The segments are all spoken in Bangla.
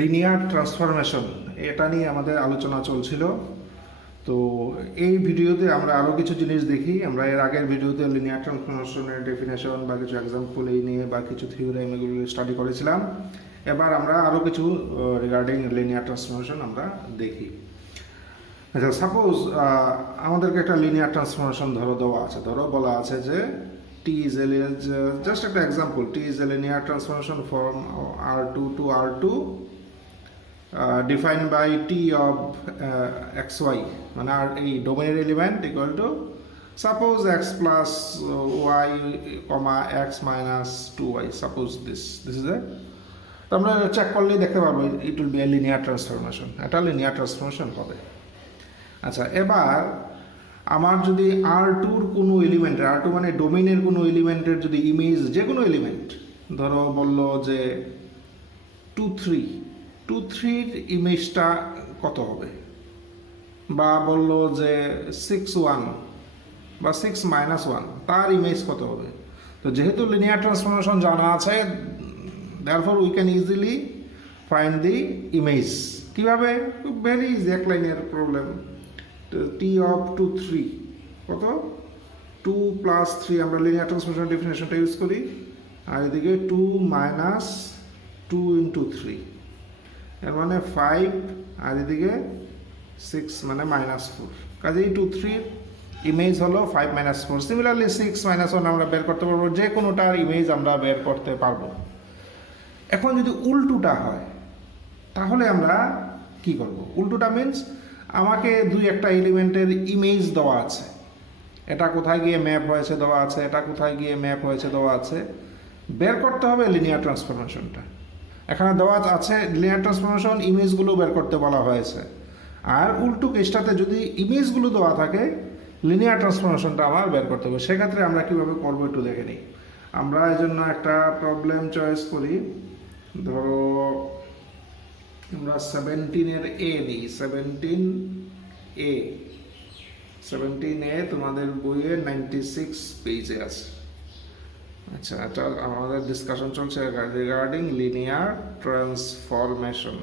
লিনিয়ার ট্রান্সফরমেশন এটা নিয়ে আমাদের আলোচনা চলছিল। তো এই ভিডিওতে আমরা আরও কিছু জিনিস দেখি। আমরা এর আগের ভিডিওতে লিনিয়ার ট্রান্সফরমেশনের ডেফিনেশন বা কিছু এক্সাম্পল এই নিয়ে বা কিছু থিওরেম এগুলো স্টাডি করেছিলাম। এবার আমরা আরও কিছু রিগার্ডিং লিনিয়ার ট্রান্সফরমেশন আমরা দেখি। আচ্ছা, সাপোজ আমাদেরকে একটা লিনিয়ার ট্রান্সফরমেশন দেওয়া আছে, বলা আছে যে T is a just একটা example, T is a linear transformation from R2 to R2 defined by T of xy, মানে আর এই ডোমেনের element equal to suppose x plus y comma x minus 2y, suppose this is a, তো আমরা চেক করলেই দেখতে পারবো it will B A linear transformation, এটা লিনিয়ার ট্রান্সফরমেশন হবে। আচ্ছা, এবার আমার যদি R2-র কোনো এলিমেন্টের, R2 মানে ডোমেইনের কোনো এলিমেন্টের যদি ইমেজ, যে কোনো এলিমেন্ট ধরো বললো যে 2,3-র ইমেজটা কত হবে, বা বললো যে 6,1 বা 6-1 তার ইমেজ কত হবে। তো যেহেতু লিনিয়ার ট্রান্সফরমেশন জানা আছে, therefore we can easily find the image। কিভাবে? ভেরি ইজি, এক লাইনের প্রবলেম। T of 2, 3 কত? 2 plus 3, আমরা লিনিয়ার ট্রান্সফরমেশন ডেফিনেশনটা ইউজ করি, আর এদিকে 2 minus 2 into 3, এর মানে 5, আর এদিকে 6 মানে -4। কাজেই 2, 3 ইমেজ হলো 5 - 4। সিমিলারলি 6 - 1 আমরা বের করতে পারবো, যে কোনোটার ইমেজ আমরা বের করতে পারবো। এখন যদি উল্টোটা হয় তাহলে আমরা কি করব? উল্টোটা মিন্স আমাকে দুই একটা এলিমেন্টের ইমেজ দেওয়া আছে, এটা কোথায় গিয়ে ম্যাপ হয়েছে দেওয়া আছে, এটা কোথায় গিয়ে ম্যাপ হয়েছে দেওয়া আছে, বের করতে হবে লিনিয়ার ট্রান্সফরমেশনটা। এখানে দেওয়া আছে লিনিয়ার ট্রান্সফরমেশন, ইমেজগুলো বের করতে বলা হয়েছে। আর উল্টো কেসটাতে যদি ইমেজগুলো দেওয়া থাকে, লিনিয়ার ট্রান্সফরমেশনটা আমার বের করতে হবে। সেক্ষেত্রে আমরা কীভাবে করবো একটু দেখে নিই। আমরা এই জন্য একটা প্রবলেম চয়েস করি। ধরো আমরা 17-এর এ নিই, 17A তোমাদের বইয়ে 96 পেজে আছে। আচ্ছা, এটা আমাদের ডিসকাশন চলছে রিগার্ডিং লিনিয়ার ট্রান্সফরমেশন।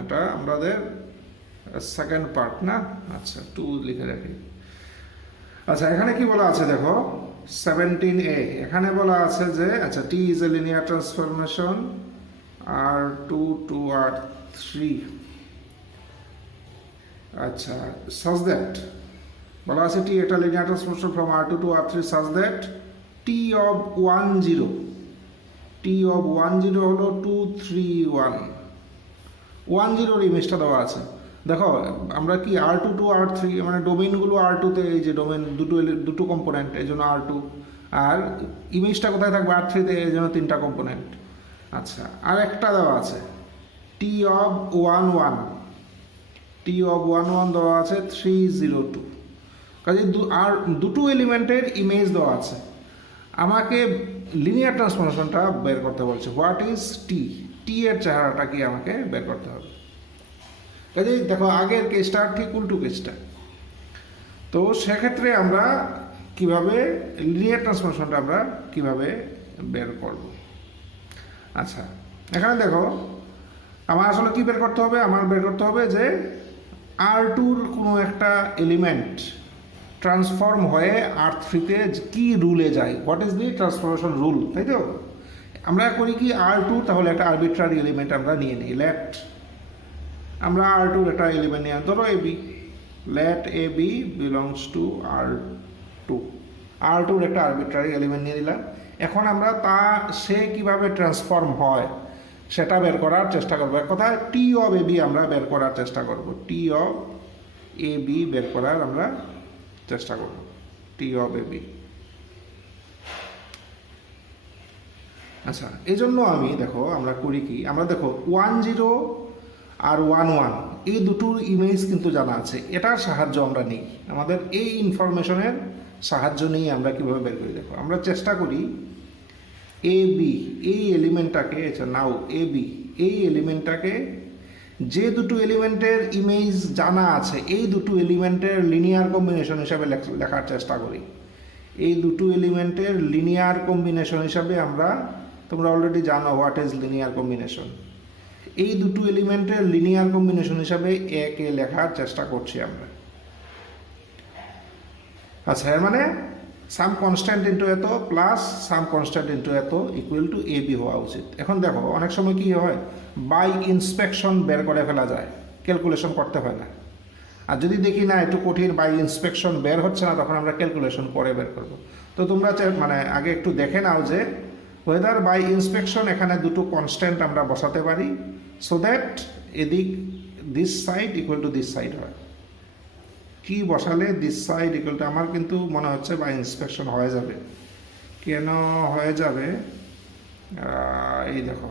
এটা আমাদের সেকেন্ড পার্ট না? আচ্ছা, 2 লিখে রাখি। আচ্ছা, এখানে কি বলা আছে দেখো, 17A এখানে বলা আছে যে আচ্ছা, T is a linear transformation R2 to R3, আচ্ছা, such that বলা আছে T একটা linear transformation from R2 to R3 such that T of 10 হলো 2, 3, 1। 10-র ইমেজটা দেওয়া আছে। দেখো আমরা কি R2 to R3 মানে ডোমেইনগুলো R2-তে, এই যে ডোমেইন দুটো কম্পোনেন্ট, এই জন্য R2, আর ইমেজটা কোথায় থাকবে R3-তে, এই জন্য 3টা কম্পোনেন্ট। আচ্ছা, আর একটা দেওয়া আছে T of 11 দেওয়া আছে 302। কাজে আর দুটো এলিমেন্টের ইমেজ দেওয়া আছে, আমাকে লিনিয়ার ট্রান্সফরমেশনটা বের করতে বলছে। হোয়াট ইজ টি এর চেহারাটা কি আমাকে বের করতে হবে। কাজেই দেখো আগের কেসটা ঠিক উল্টো কেসটা। তো সেক্ষেত্রে আমরা কিভাবে লিনিয়ার ট্রান্সফরমেশনটা আমরা কিভাবে বের করব। আচ্ছা, এখানে দেখো আমার আসলে কি বের করতে হবে, আমার বের করতে হবে যে R2-র কোনো একটা এলিমেন্ট ট্রান্সফর্ম হয়ে R3-তে কি রুলে যায়, what is the transformation rule, তাই তো? আমরা করি কি R2 তাহলে একটা আরবিট্রারি এলিমেন্ট আমরা নিয়ে নিই, আমরা R2-র একটা এলিমেন্ট নিয়ে, ধরো AB, let AB belongs to R2-র একটা আরবিট্রারি এলিমেন্ট নিয়ে নিলাম। এখন আমরা সে কিভাবে ট্রান্সফর্ম হয় সেটা বের করার চেষ্টা করবো। এক কথায় T of AB আমরা বের করার চেষ্টা করব, T of AB বের করার আমরা চেষ্টা করব, T of AB। আচ্ছা, এই জন্য আমরা করি কি, আমরা দেখো 10 আর 11 এই দুটোর ইমেজ কিন্তু জানা আছে, এটার সাহায্য আমরা নিই, আমাদের এই ইনফরমেশনের সাহায্য নিয়ে আমরা কীভাবে বের করি। দেখো আমরা চেষ্টা করি AB এই এলিমেন্টটাকে, আচ্ছা নাও AB এই এলিমেন্টটাকে, যে দুটো এলিমেন্টের ইমেজ জানা আছে এই দুটো এলিমেন্টের লিনিয়ার কম্বিনেশন হিসাবে লেখার চেষ্টা করি। এই দুটো এলিমেন্টের লিনিয়ার কম্বিনেশন হিসাবে আমরা তোমরা অলরেডি জানো হোয়াট ইজ লিনিয়ার কম্বিনেশন। এই দুটো এলিমেন্টের লিনিয়ার কম্বিনেশন হিসাবে এ কে লেখার চেষ্টা করছি আমরা। আচ্ছা, এর মানে সাম কনস্ট্যান্ট ইন্টু এত প্লাস সাম কনস্ট্যান্ট ইন্টু এত ইকুয়াল টু এ বি হওয়া উচিত। এখন দেখো অনেক সময় কি হয়, বাই ইন্সপেকশন বের করে ফেলা যায়, ক্যালকুলেশন করতে হয় না। আর যদি দেখি না একটু কঠিন, বাই ইন্সপেকশন বের হচ্ছে না, তখন আমরা ক্যালকুলেশন করে বের করব। তো তোমরা মানে আগে একটু দেখে নাও যে ওয়েদার বাই ইন্সপেকশন এখানে দুটো কনস্ট্যান্ট আমরা বসাতে পারি, সো দ্যাট এদিক this side equal to this side হয়। কি বসালে দিস সাইড ইকুয়াল টু, আমার কিন্তু মনে হচ্ছে বাই ইন্সপেকশন হয়ে যাবে। কেন হয়ে যাবে, এই দেখো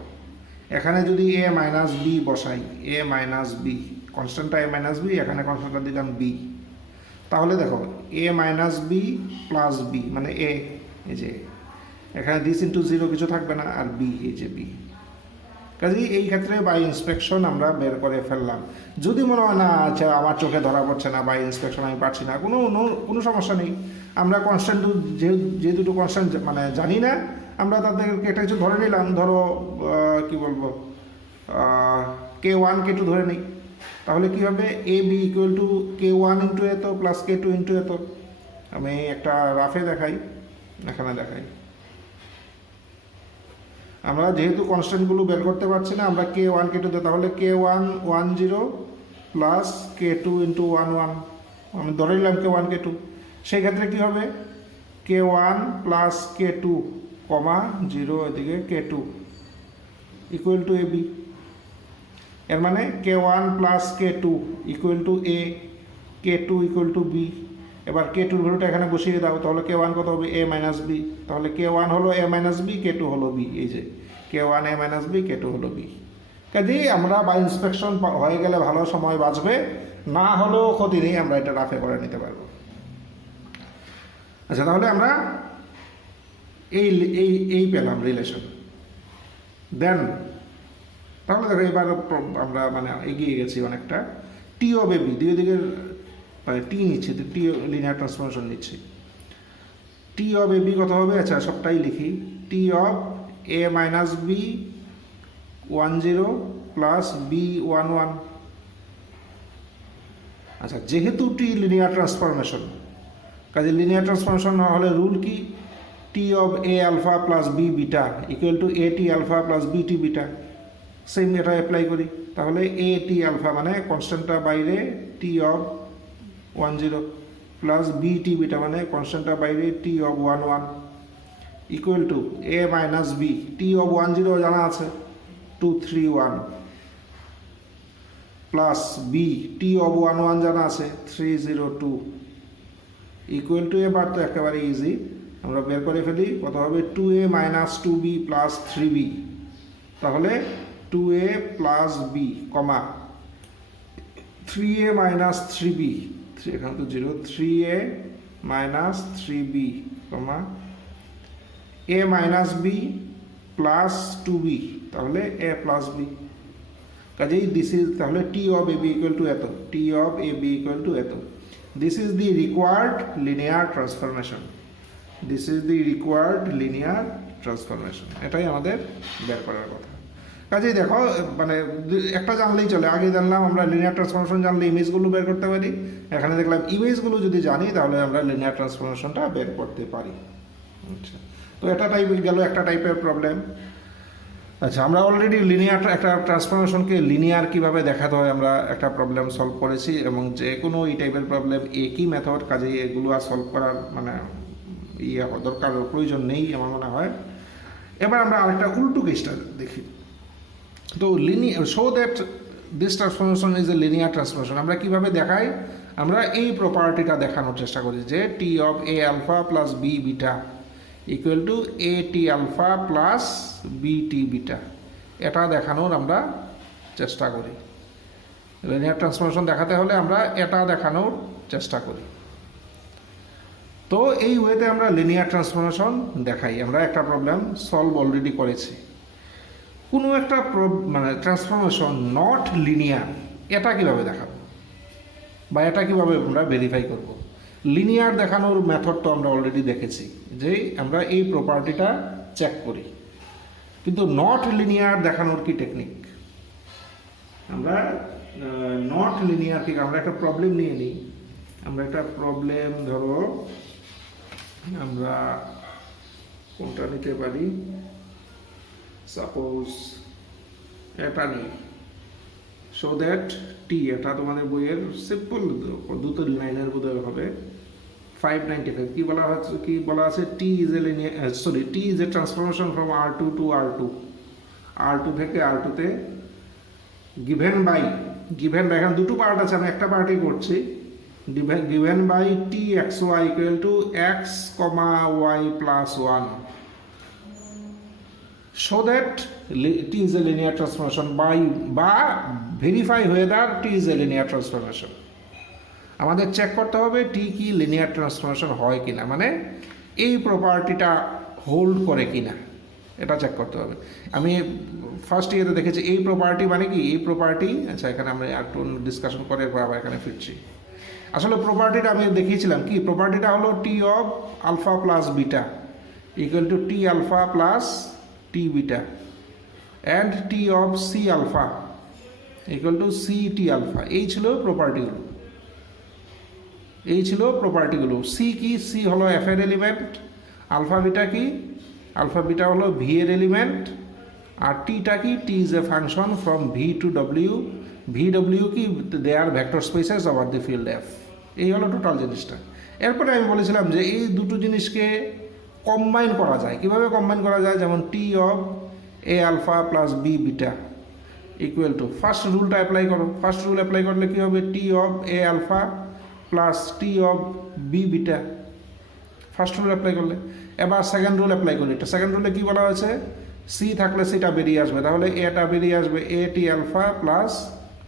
এখানে যদি এ মাইনাস বি বসাই, এ মাইনাস বি, কনস্ট্যান্টটা এ মাইনাস বি, এখানে কনস্ট্যান্টটা দিলাম বি, তাহলে দেখো এ মাইনাস বি প্লাস বি মানে এ, এই যে এখানে দিস ইন্টু জিরো কিছু থাকবে না, আর বি এই যে বি। কাজেই এই ক্ষেত্রে বাই ইন্সপেকশন আমরা বের করে ফেললাম। যদি মনে হয় না আচ্ছা আমার চোখে ধরা পড়ছে না, বাই ইন্সপেকশন আমি পারছি না, কোনো সমস্যা নেই। আমরা কনস্ট্যান্ট যে দুটো কনস্ট্যান্ট মানে জানি না, আমরা তাদেরকে একটা কিছু ধরে নিলাম। ধরো কি বলবো, কে ওয়ান কে টু ধরে নিই, তাহলে কী হবে, A B equal to K one into এত প্লাস কে টু ইন্টু এত। আমি একটা রাফে দেখাই, এখানে দেখাই। আমরা যেহেতু কনস্ট্যান্টগুলো বের করতে পারছি না, আমরা কে ওয়ান কে টু দেয়, তাহলে কে one 10 plus K two into 11, আমি ধরে নিলাম কে ওয়ান কে টু। সেই ক্ষেত্রে কী হবে, K one plus K two comma 0 এদিকে K two equal to A B. এর মানে K one plus K two equal to A, K two equal to B. এবার কে টুর ভ্যালুটা এখানে বসিয়ে দাও, তাহলে কে ওয়ান কত হবে, এ মাইনাস বি। তাহলে কে ওয়ান হলো এ মাইনাস বি, কে টু হলো বি, এই যে কে ওয়ান এ মাইনাস বি, কে টু হলো বি। কাজেই আমরা বাই ইন্সপেকশন হয়ে গেলে ভালো সময় বাঁচবে, না হলেও ক্ষতি নেই, আমরা এটা রাফে করে নিতে পারবো। আচ্ছা, তাহলে আমরা এই এই এই পেলাম রিলেশন। দেন তাহলে দেখো এবার আমরা মানে এগিয়ে গেছি অনেকটা। টি অফ এ বি, দুই দিকের মানে টি নিচ্ছি, তো টি লিনিয়ার ট্রান্সফরমেশন নিচ্ছি। টি অফ এ বি কত হবে, আচ্ছা সবটাই লিখি। T of A minus B 10 plus B 11। আচ্ছা, যেহেতু টি লিনিয়ার ট্রান্সফরমেশন, কাজে লিনিয়ার ট্রান্সফরমেশন না হলে রুল কি, T of A alpha plus B beta equal to A T alpha plus B T beta. Same এটা অ্যাপ্লাই করি, তাহলে এ টি আলফা মানে কনস্ট্যান্টটা বাইরে T of 10 plus B T beta মানে কনস্ট্যান্টটা বাইরে T of 11 equal to A minus B, T of 10 জানা আছে 231 প্লাস বি টি অফ 11 জানা আছে 302 ইকুয়াল টু, এবার তো একেবারে ইজি, আমরা বের করে ফেলি কত হবে, 2a minus 2b plus 3b। তাহলে 2a প্লাস b কমা 3a মাইনাস 3b, এখানে তো 0, 3a minus 3b comma a minus b plus 2b, তাহলে a প্লাস b। কাজেই দিস ইজ, তাহলে T of A B equal to এত, T of A B equal to এত। This is the required linear transformation, this is the required linear transformation. এটাই আমাদের বের করার কথা। কাজেই দেখো মানে একটা জানলেই চলে, আগে জানলাম আমরা লিনিয়ার ট্রান্সফরমেশন জানলে ইমেজগুলো বের করতে পারি, এখানে দেখলাম ইমেজগুলো যদি জানি তাহলে আমরা লিনিয়ার ট্রান্সফরমেশনটা বের করতে পারি। আচ্ছা, তো এটা টাইপের গেল একটা টাইপের প্রবলেম। আচ্ছা, আমরা অলরেডি লিনিয়ার একটা ট্রান্সফরমেশনকে লিনিয়ার কীভাবে দেখাতে হয় আমরা একটা প্রবলেম সলভ করেছি, এবং যে কোনো এই টাইপের প্রবলেম একই মেথড, কাজেই এগুলো আর সলভ করার মানে দরকার প্রয়োজন নেই আমার মনে হয়। এবার আমরা আরেকটা উল্টো কেসটা দেখি। তো linear, show that this transformation is a linear transformation. আমরা কীভাবে দেখাই, আমরা এই প্রপার্টিটা দেখানোর চেষ্টা করি যে T of A alpha plus B beta equal to A T alpha plus B T beta, এটা দেখানোর আমরা চেষ্টা করি। লিনিয়ার ট্রান্সফরমেশন দেখাতে হলে আমরা এটা দেখানোর চেষ্টা করি। তো এই ওয়েতে আমরা লিনিয়ার ট্রান্সফরমেশন দেখাই। আমরা একটা প্রবলেম সলভ অলরেডি করেছি, কোনো একটা মানে ট্রান্সফরমেশন নট লিনিয়ার, এটা কীভাবে দেখাবো বা এটা কীভাবে আমরা ভেরিফাই করব। লিনিয়ার দেখানোর মেথড তো আমরা অলরেডি দেখেছি, যে আমরা এই প্রপার্টিটা চেক করি। কিন্তু নট লিনিয়ার দেখানোর কি টেকনিক? আমরা নট লিনিয়ার কি, আমরা একটা প্রবলেম নিয়ে নিই। আমরা একটা প্রবলেম ধরো আমরা কোনটা নিতে পারি, সাপোজ এটা নিই, সো দ্যাট টি, এটা তোমাদের বইয়ের সিম্পল 2-3 লাইনের বোধহয় হবে, 595 কি বলা হচ্ছে, কি বলা আছে, T is a linear, sorry, T is a transformation from R2 to R2 থেকে R2 তে গিভেন বাই এখানে দুটো পার্ট আছে, আমি একটা পার্টই করছি, given by txy equal to x comma y plus 1, so that t is a linear transformation by বা verify whether t is a linear transformation। আমাদের চেক করতে হবে টি কি লিনিয়ার ট্রান্সফরমেশন হয় কিনা, মানে এই প্রপার্টিটা হোল্ড করে কিনা, এটা চেক করতে হবে। আমি ফার্স্ট ইয়ারে দেখেছি এই প্রপার্টি মানে কি, এই প্রপার্টি, আচ্ছা এখানে আমরা একটু ডিসকাশন করে আবার এখানে ফিরছি। আসলে প্রপার্টিটা আমি দেখিয়েছিলাম কি, প্রপার্টিটা হলো T of alpha plus beta equal to T alpha plus T beta and T of C alpha equal to C T alpha. এই ছিল প্রপার্টিগুলো। সি কি, সি হলো এফ এর এলিমেন্ট, আলফা বিটা কি, আলফা বিটা হলো ভি এর এলিমেন্ট, আর টিটা কি, T is a function from V to W, V W কি, they are vector spaces over the field F. এই হলো টোটাল জিনিসটা। এরপরে আমি বলেছিলাম যে এই দুটো জিনিসকে কম্বাইন করা যায়। কীভাবে কম্বাইন করা যায়? যেমন T of A alpha plus B beta equal to, first রুলটা অ্যাপ্লাই করো, ফার্স্ট রুল অ্যাপ্লাই করলে কী হবে, T of A alpha plus T of B beta, first rule apply করলে। এবার সেকেন্ড রুল অ্যাপ্লাই করি, এটা সেকেন্ড রুলে কী বলা হয়েছে, সি থাকলে সিটা বেরিয়ে আসবে, তাহলে এটা বেরিয়ে আসবে A T alpha plus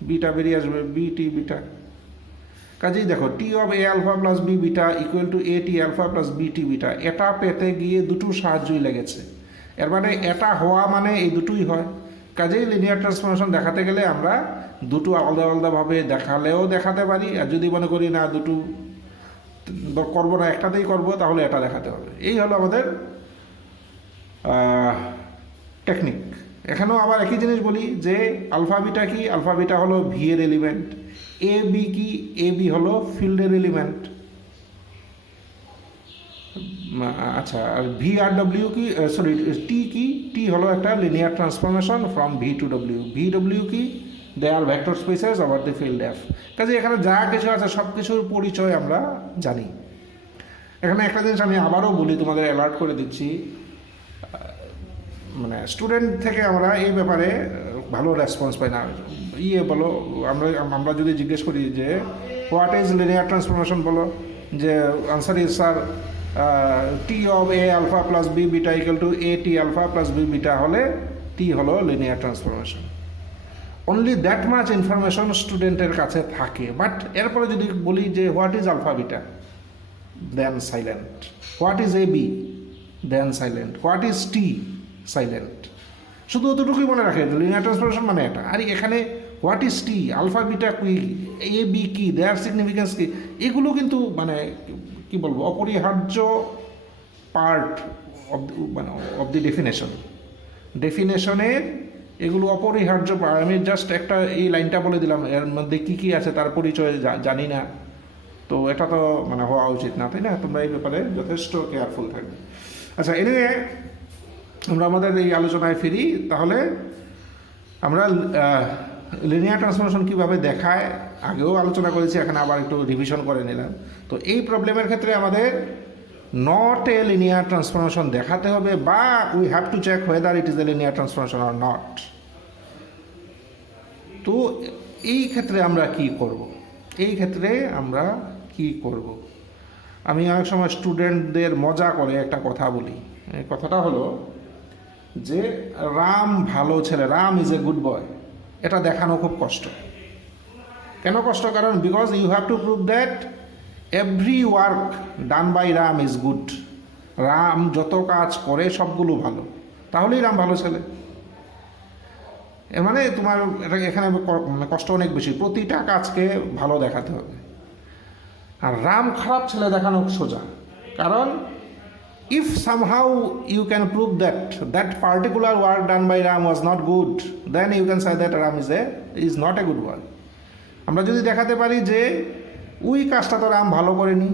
beta বেরিয়ে আসবে বি টি বিটা। কাজেই দেখো T of A alpha plus B beta equal to A T alpha plus B T beta, এটা পেতে গিয়ে দুটো সাহায্যই লেগেছে। এর মানে এটা হওয়া মানে এই দুটোই হয়। কাজেই লিনিয়ার ট্রান্সফরমেশন দেখাতে গেলে আমরা দুটো আলাদা আলাদাভাবে দেখালেও দেখাতে পারি, আর যদি মনে করি না দুটো করবো না, একটাতেই করবো, তাহলে এটা দেখাতে হবে। এই হলো আমাদের টেকনিক। এখানেও আবার একই জিনিস বলি যে আলফা বিটা কি, আলফা বিটা হলো ভি এর এলিমেন্ট, এ বি কি, এ বি হলো ফিল্ডের এলিমেন্ট, আচ্ছা, আর ভি আর ডব্লিউ কি, সরি টি কি, টি হলো একটা linear transformation from V to W, V W কি, they are vector spaces over the field F. কাজে এখানে যা কিছু আছে সব কিছুর পরিচয় আমরা জানি। এখানে একটা জিনিস আমি আবারও বলি, তোমাদের অ্যালার্ট করে দিচ্ছি, মানে স্টুডেন্ট থেকে আমরা এই ব্যাপারে ভালো রেসপন্স পাই না। বলো, আমরা যদি জিজ্ঞেস করি যে হোয়াট ইজ লিনিয়ার ট্রান্সফরমেশন, বলো যে answer is sir T of A alpha plus B beta equal to A T alpha plus B beta হলে টি হলো linear transformation. Only that much information স্টুডেন্টের কাছে থাকে। বাট এরপরে যদি বলি যে what is alpha beta, then silent. What is A B, then silent. What is T, silent. শুধু অতটুকুই মনে রাখে লিনিয়ার ট্রান্সফরমেশন মানে এটা। আর এখানে what is T, alpha beta কি, এ বি কি, দেয়ার সিগনিফিকেন্স কি, এগুলো কিন্তু মানে কি বলবো, অপরিহার্য পার্ট অফ দি ডেফিনেশনের এগুলো অপরিহার্য পার্ট। আমি জাস্ট একটা এই লাইনটা বলে দিলাম, এর মধ্যে কী কী আছে তার পরিচয় জানি না, তো এটা তো মানে হওয়া উচিত না, তাই না? তোমরা এই ব্যাপারে যথেষ্ট কেয়ারফুল থাকবে। আচ্ছা, এনিওয়ে আমরা আমাদের এই আলোচনায় ফিরি। তাহলে আমরা লিনিয়ার ট্রান্সফরমেশন কীভাবে দেখায় আগেও আলোচনা করেছি, এখানে আবার একটু রিভিশন করে নিলাম। তো এই প্রবলেমের ক্ষেত্রে আমাদের নট এ লিনিয়ার ট্রান্সফরমেশন দেখাতে হবে, বা we have to check whether it is a linear transformation or not. তো এই ক্ষেত্রে আমরা কি করব? আমি অনেক সময় স্টুডেন্টদের মজা করে একটা কথা বলি। এই কথাটা হলো যে রাম ভালো ছেলে, Ram is a good boy, এটা দেখানো খুব কষ্ট। কেন কষ্ট? কারণ because you have to prove that every work done by Ram is good. Ram যত কাজ করে সবগুলো ভালো, তাহলেই রাম ভালো ছেলে। এর মানে তোমার এখানে মানে কষ্ট অনেক বেশি, প্রতিটা কাজকে ভালো দেখাতে হবে। আর রাম খারাপ ছেলে দেখানো সোজা, কারণ if somehow you can prove that that particular work done by Ram was not good, then you can say that Ram is not a good work. আমরা যদি দেখাতে পারি যে ওই কাজটা তো রাম ভালো করেনি,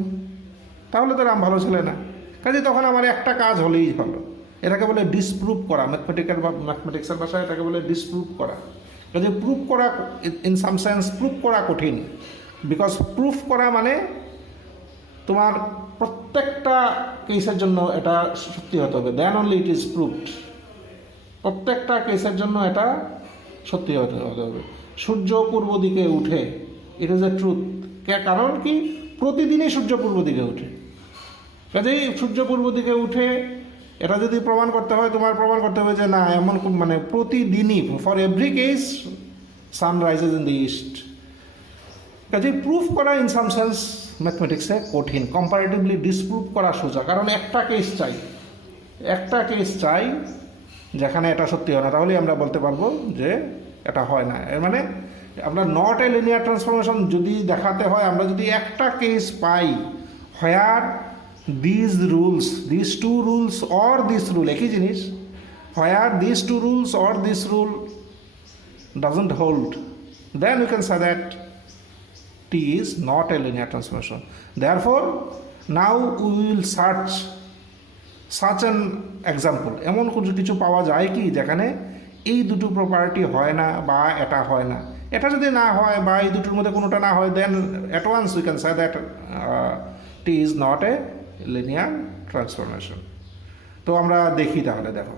তাহলে তো রাম ভালো ছিল না, কাজে তখন আমার একটা কাজ হলেই হলো। এটাকে বলে ডিসপ্রুভ করা, ম্যাথমেটিক্সের ভাষায় এটাকে বলে ডিসপ্রুভ করা। কাজে প্রুফ করা ইন সাম সেন্স প্রুফ করা কঠিন, বিকজ প্রুফ করা মানে তোমার প্রত্যেকটা কেসের জন্য এটা সত্যি হতে হবে, then only it is proved. প্রত্যেকটা কেসের জন্য এটা সত্যি হতে হবে। সূর্য পূর্ব দিকে উঠে, ইট ইজ এ ট্রুথ। কারণ কি, প্রতিদিনই সূর্য পূর্ব দিকে উঠে। কাজেই সূর্য পূর্ব দিকে উঠে এটা যদি প্রমাণ করতে হয়, তোমার প্রমাণ করতে হবে যে না এমন মানে প্রতিদিনই, for every case সানরাইজেস in the east. কাজেই প্রুফ করা ইন সাম সেন্স ম্যাথমেটিক্সে কঠিন, কম্পারেটিভলি ডিসপ্রুভ করা সোজা। কারণ একটা কেস চাই যেখানে এটা সত্যি হয় না, তাহলেই আমরা বলতে পারবো যে এটা হয় না। এর মানে আমরা নট এ লিনিয়ার ট্রান্সফরমেশন যদি দেখাতে হয়, আমরা যদি একটা case pi where these two rules or this rule একই জিনিস, where these two rules or this rule doesn't hold, then we can say that T is not a linear transformation. Therefore now we will search such an example, এমন কিছু পাওয়া যায় কি যেখানে এই দুটো প্রপার্টি হয় না বা এটা হয় না। এটা যদি না হয় বা এই দুটোর মধ্যে কোনোটা না হয়, then at once we can say that T is not a linear transformation. তো আমরা দেখি, তাহলে দেখো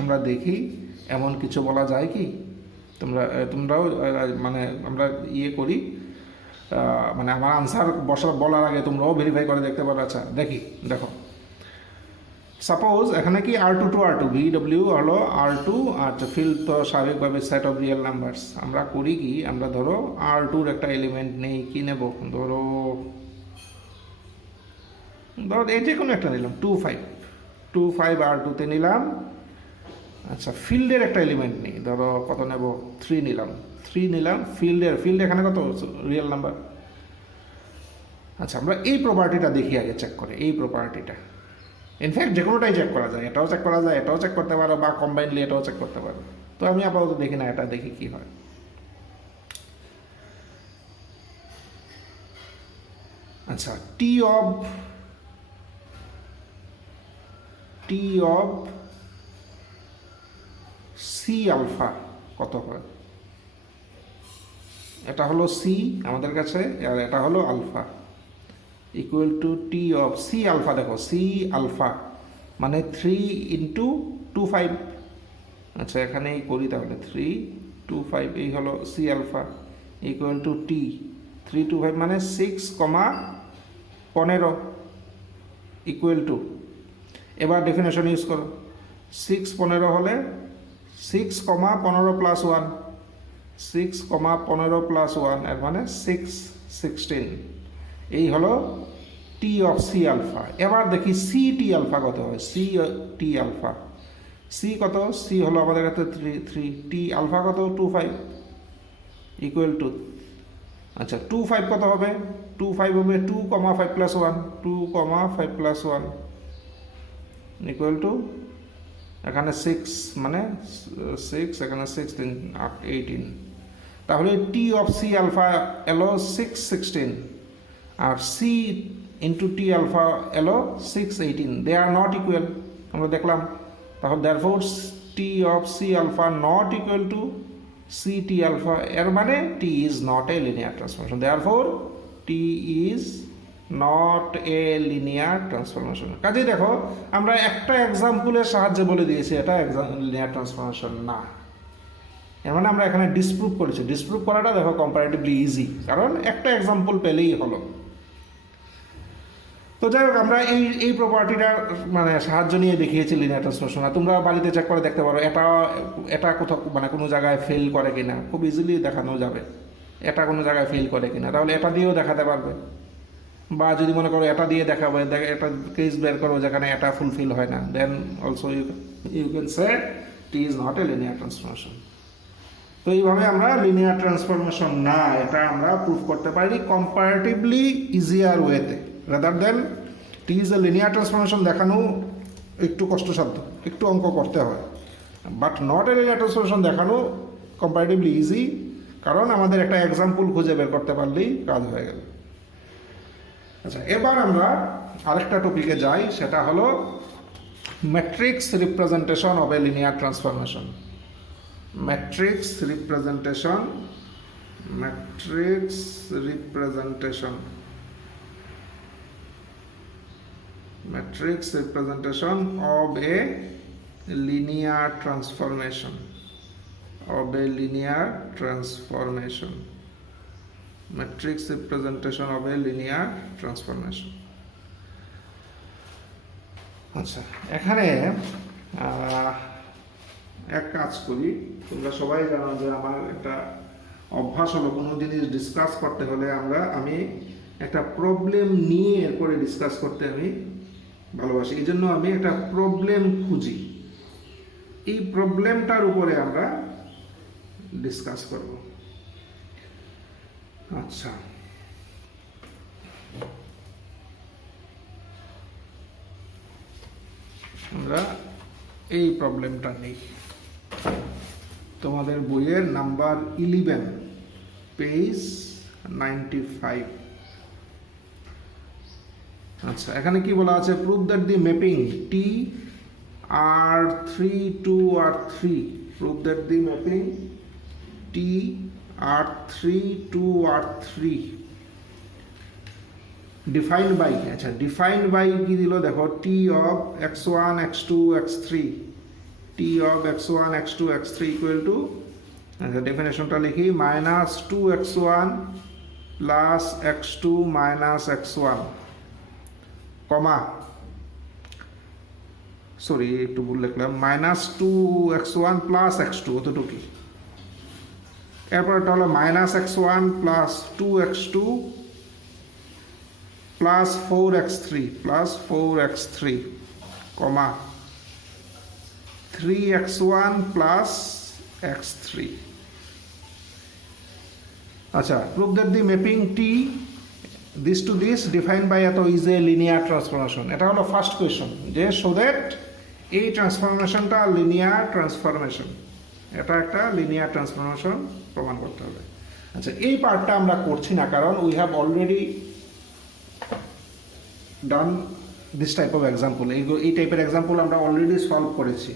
আমরা দেখি এমন কিছু বলা যায় কি, তোমরাও মানে আমরা করি, মানে আমার আনসার বলার আগে তোমরাও ভেরিফাই করে দেখতে পারো। আচ্ছা দেখো সাপোজ এখানে কি R2 টু R2, VW হলো R2, আচ্ছা ফিল্ড তো স্বাভাবিকভাবে সেট অফ রিয়েল নাম্বারস। আমরা করি কি, আমরা ধরো R2-র একটা এলিমেন্ট নেই, কি নেব, ধরো এই যে কোনো একটা নিলাম, 25 R2-তে নিলাম। আচ্ছা ফিল্ডের একটা এলিমেন্ট নেই, ধরো কত নেব, 3 নিলাম। ফিল্ড এখানে কত রিয়েল নাম্বার। আচ্ছা আমরা এই প্রপার্টিটা দেখি আগে, চেক করে এই প্রপার্টিটা। ইনফ্যাক্ট যে কোনোটাই চেক করা যায়, এটাও চেক করা যায়, এটাও চেক করতে পারো, বা কম্বাইনলি এটাও চেক করতে পারো। তো আমি আপাতত দেখি না, এটা দেখি কি হয়। আচ্ছা টি অফ সি আলফা কত হয়, এটা হলো সি আমাদের কাছে, আর এটা হলো alpha, equal to T of C alpha. দেখো সি আলফা মানে 3 × 25। আচ্ছা এখানেই করি তাহলে, 3 2 5, এই হলো সি আলফা ইকুয়াল টু টি 3 2 5 মানে 6,15 ইকুয়াল টু, এবার ডেফিনেশন ইউজ করো, 6 15 হলে 6,15 + 1, 6,15 + 1 এর মানে 16। এই হলো টি অফ সি আলফা। এবার দেখি সি টি আলফা কত হয়, সি টি আলফা, সি কত, সি হলো আমাদের কাছে 3, টি আলফা কত 25 ইকুয়াল টু, আচ্ছা 25 কত হবে, 25 হবে 2,5 + 1, 2,5 + 1 ইকুয়াল টু, এখানে 6 মানে 6, এখানে 6 3 8 18। তাহলে টি অফ সি আলফা এলো 616, আর সি ইন্টু টি আলফা এলো 618। দে আর নট ইকুয়াল, আমরা দেখলাম। তাহলে therefore T of C alpha not equal to C T alpha, এর মানে T is not a linear transformation. Therefore T is not a linear transformation. কাজেই দেখো আমরা একটা এক্সাম্পলের সাহায্যে বলে দিয়েছি এটা লিনিয়ার ট্রান্সফরমেশন না, এর মানে আমরা এখানে ডিসপ্রুভ করেছি। ডিসপ্রুভ করাটা দেখো কম্পারেটিভলি ইজি, কারণ একটা এক্সাম্পল পেলেই হলো। তো যাই হোক আমরা এই প্রপার্টিটার মানে সাহায্য নিয়ে দেখিয়েছি লিনিয়ার ট্রান্সফরমেশন। তোমরা বাড়িতে চেক করে দেখতে পারো এটা কোথাও মানে কোনো জায়গায় ফেল করে কিনা, খুব ইজিলি দেখানো যাবে এটা কোনো জায়গায় ফেল করে কিনা। তাহলে এটা দিয়েও দেখাতে পারবে, বা যদি মনে করো এটা দিয়ে দেখাবে, এটা কেস বের করো যেখানে এটা ফুলফিল হয় না, then also you can say T is not a linear transformation. তো এইভাবে আমরা লিনিয়ার ট্রান্সফরমেশন না এটা আমরা প্রুফ করতে পারি কম্পারেটিভলি ইজিয়ার ওয়েতে, rather than T T is a linear transformation দেখানো একটু কষ্টসাধ্য, একটু অঙ্ক করতে হয়, but not a linear transformation দেখানো কম্পারেটিভলি ইজি, কারণ আমাদের একটা এক্সাম্পল খুঁজে বের করতে পারলেই কাজ হয়ে গেল। আচ্ছা, এবার আমরা আরেকটা টপিকে যাই, সেটা হলো matrix representation of A linear transformation. Matrix representation, matrix representation, matrix representation of a linear transformation, of a linear transformation, matrix representation of a linear transformation. আচ্ছা, এখানে এক কাজ করি, তোমরা সবাই জানো যে আমার একটা অভ্যাস হলো কোনো জিনিস ডিসকাস করতে হলে আমি একটা প্রবলেম নিয়ে এরপরে ডিসকাস করতে আমি ভালোবাসি। এই জন্য আমি একটা প্রবলেম খুঁজি, এই প্রবলেমটার উপরে আমরা ডিসকাস করব। আচ্ছা, আমরা এই প্রবলেমটা নেই, তোমাদের বইয়ের নাম্বার 11, পেজ 95। আচ্ছা, এখানে কি বলা আছে? Prove that the mapping T R 3 to R 3, prove that the mapping T R 3 to R 3 defined by, আচ্ছা ডিফাইন্ড বাই কি দিল দেখো, T of x1 x2 x3, T of x1 x2 x3 equal to, আচ্ছা ডেফিনেশনটা লিখি, -2x1 plus x2 minus x1, কমা, সরি একটু ভুল লিখলাম, -2x1 প্লাস x2, অতটুকু। এরপর এটা হলো -x1 plus 2x2 plus 4x3 কমা 3x1 প্লাস x3। আচ্ছা, prove that the mapping T this to this defined by এত is a linear transformation। এটা হলো ফার্স্ট কোয়েশ্চন, যে সো দ্যাট এই ট্রান্সফরমেশনটা লিনিয়ার ট্রান্সফরমেশন, এটা একটা লিনিয়ার ট্রান্সফরমেশন প্রমাণ করতে হবে। আচ্ছা, এই পার্টটা আমরা করছি না, কারণ we have already done this type of example. এই টাইপের এক্সাম্পল আমরা অলরেডি সলভ করেছি,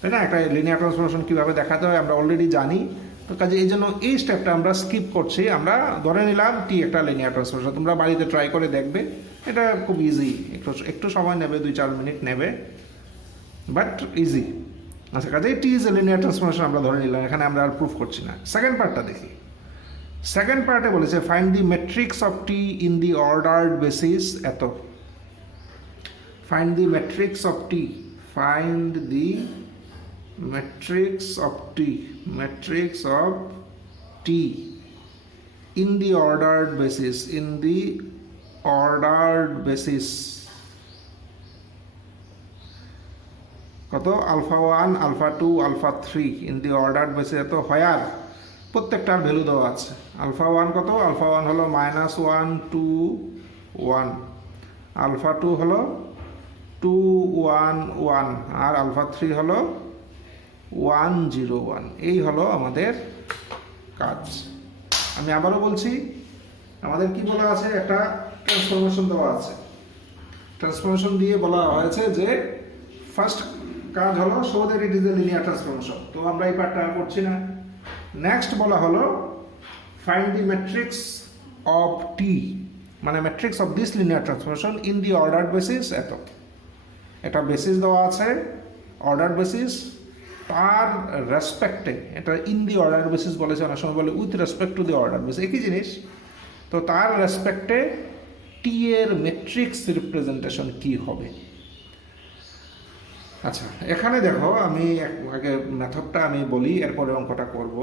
তাই না? একটা লিনিয়ার ট্রান্সফরমেশন কীভাবে দেখাতে হয় আমরা অলরেডি জানি, তো কাজে এই জন্য এই স্টেপটা আমরা স্কিপ করছি। আমরা ধরে নিলাম টি একটা লিনিয়ার ট্রান্সফরমেশন, তোমরা বাড়িতে ট্রাই করে দেখবে, এটা খুব ইজি, একটু সময় নেবে, 2-4 মিনিট নেবে, বাট ইজি। আচ্ছা, কাজে টি ইজ এ লিনিয়ার ট্রান্সফরমেশন আমরা ধরে নিলাম, এখানে আমরা আর প্রুফ করছি না। সেকেন্ড পার্টটা দেখি। সেকেন্ড পার্টে বলেছে find the matrix of T in the ordered basis এত। Find the matrix of T, find the matrix of t in the ordered basis, কত, alpha 1 alpha 2 alpha 3 in the ordered basis এত হয়ার প্রত্যেকটার ভ্যালু দেওয়া আছে। alpha 1 কত, alpha 1 হলো -1 2 1, alpha 2 হলো 2 1 1, আর alpha 3 হলো 1 0 1। এই হলো আমাদের কাজ। আমি আবারও বলছি, আমাদের কি বলা আছে, একটা ট্রান্সফরমেশন দেওয়া আছে, ট্রান্সফরমেশন দিয়ে বলা হয়েছে যে ফার্স্ট কাজ হলো show that it is a linear transformation, তো আমরা এই পার্টটা করছি না। নেক্সট বলা হলো find the matrix of T, মানে matrix of this linear transformation in the ordered basis এত। এটা বেসিস দেওয়া আছে, অর্ডার্ড বেসিস, তার রেসপেক্টে, এটা ইন দি অর্ডার বেসিস বলেছে, অনেক সময় বলে with respect to the order basis, একই জিনিস। তো তার রেসপেক্টে টি এর ম্যাট্রিক্স রিপ্রেজেন্টেশন কি হবে। আচ্ছা, এখানে দেখো, আমি আগে মেথডটা আমি বলি, এরপরে অঙ্কটা করব।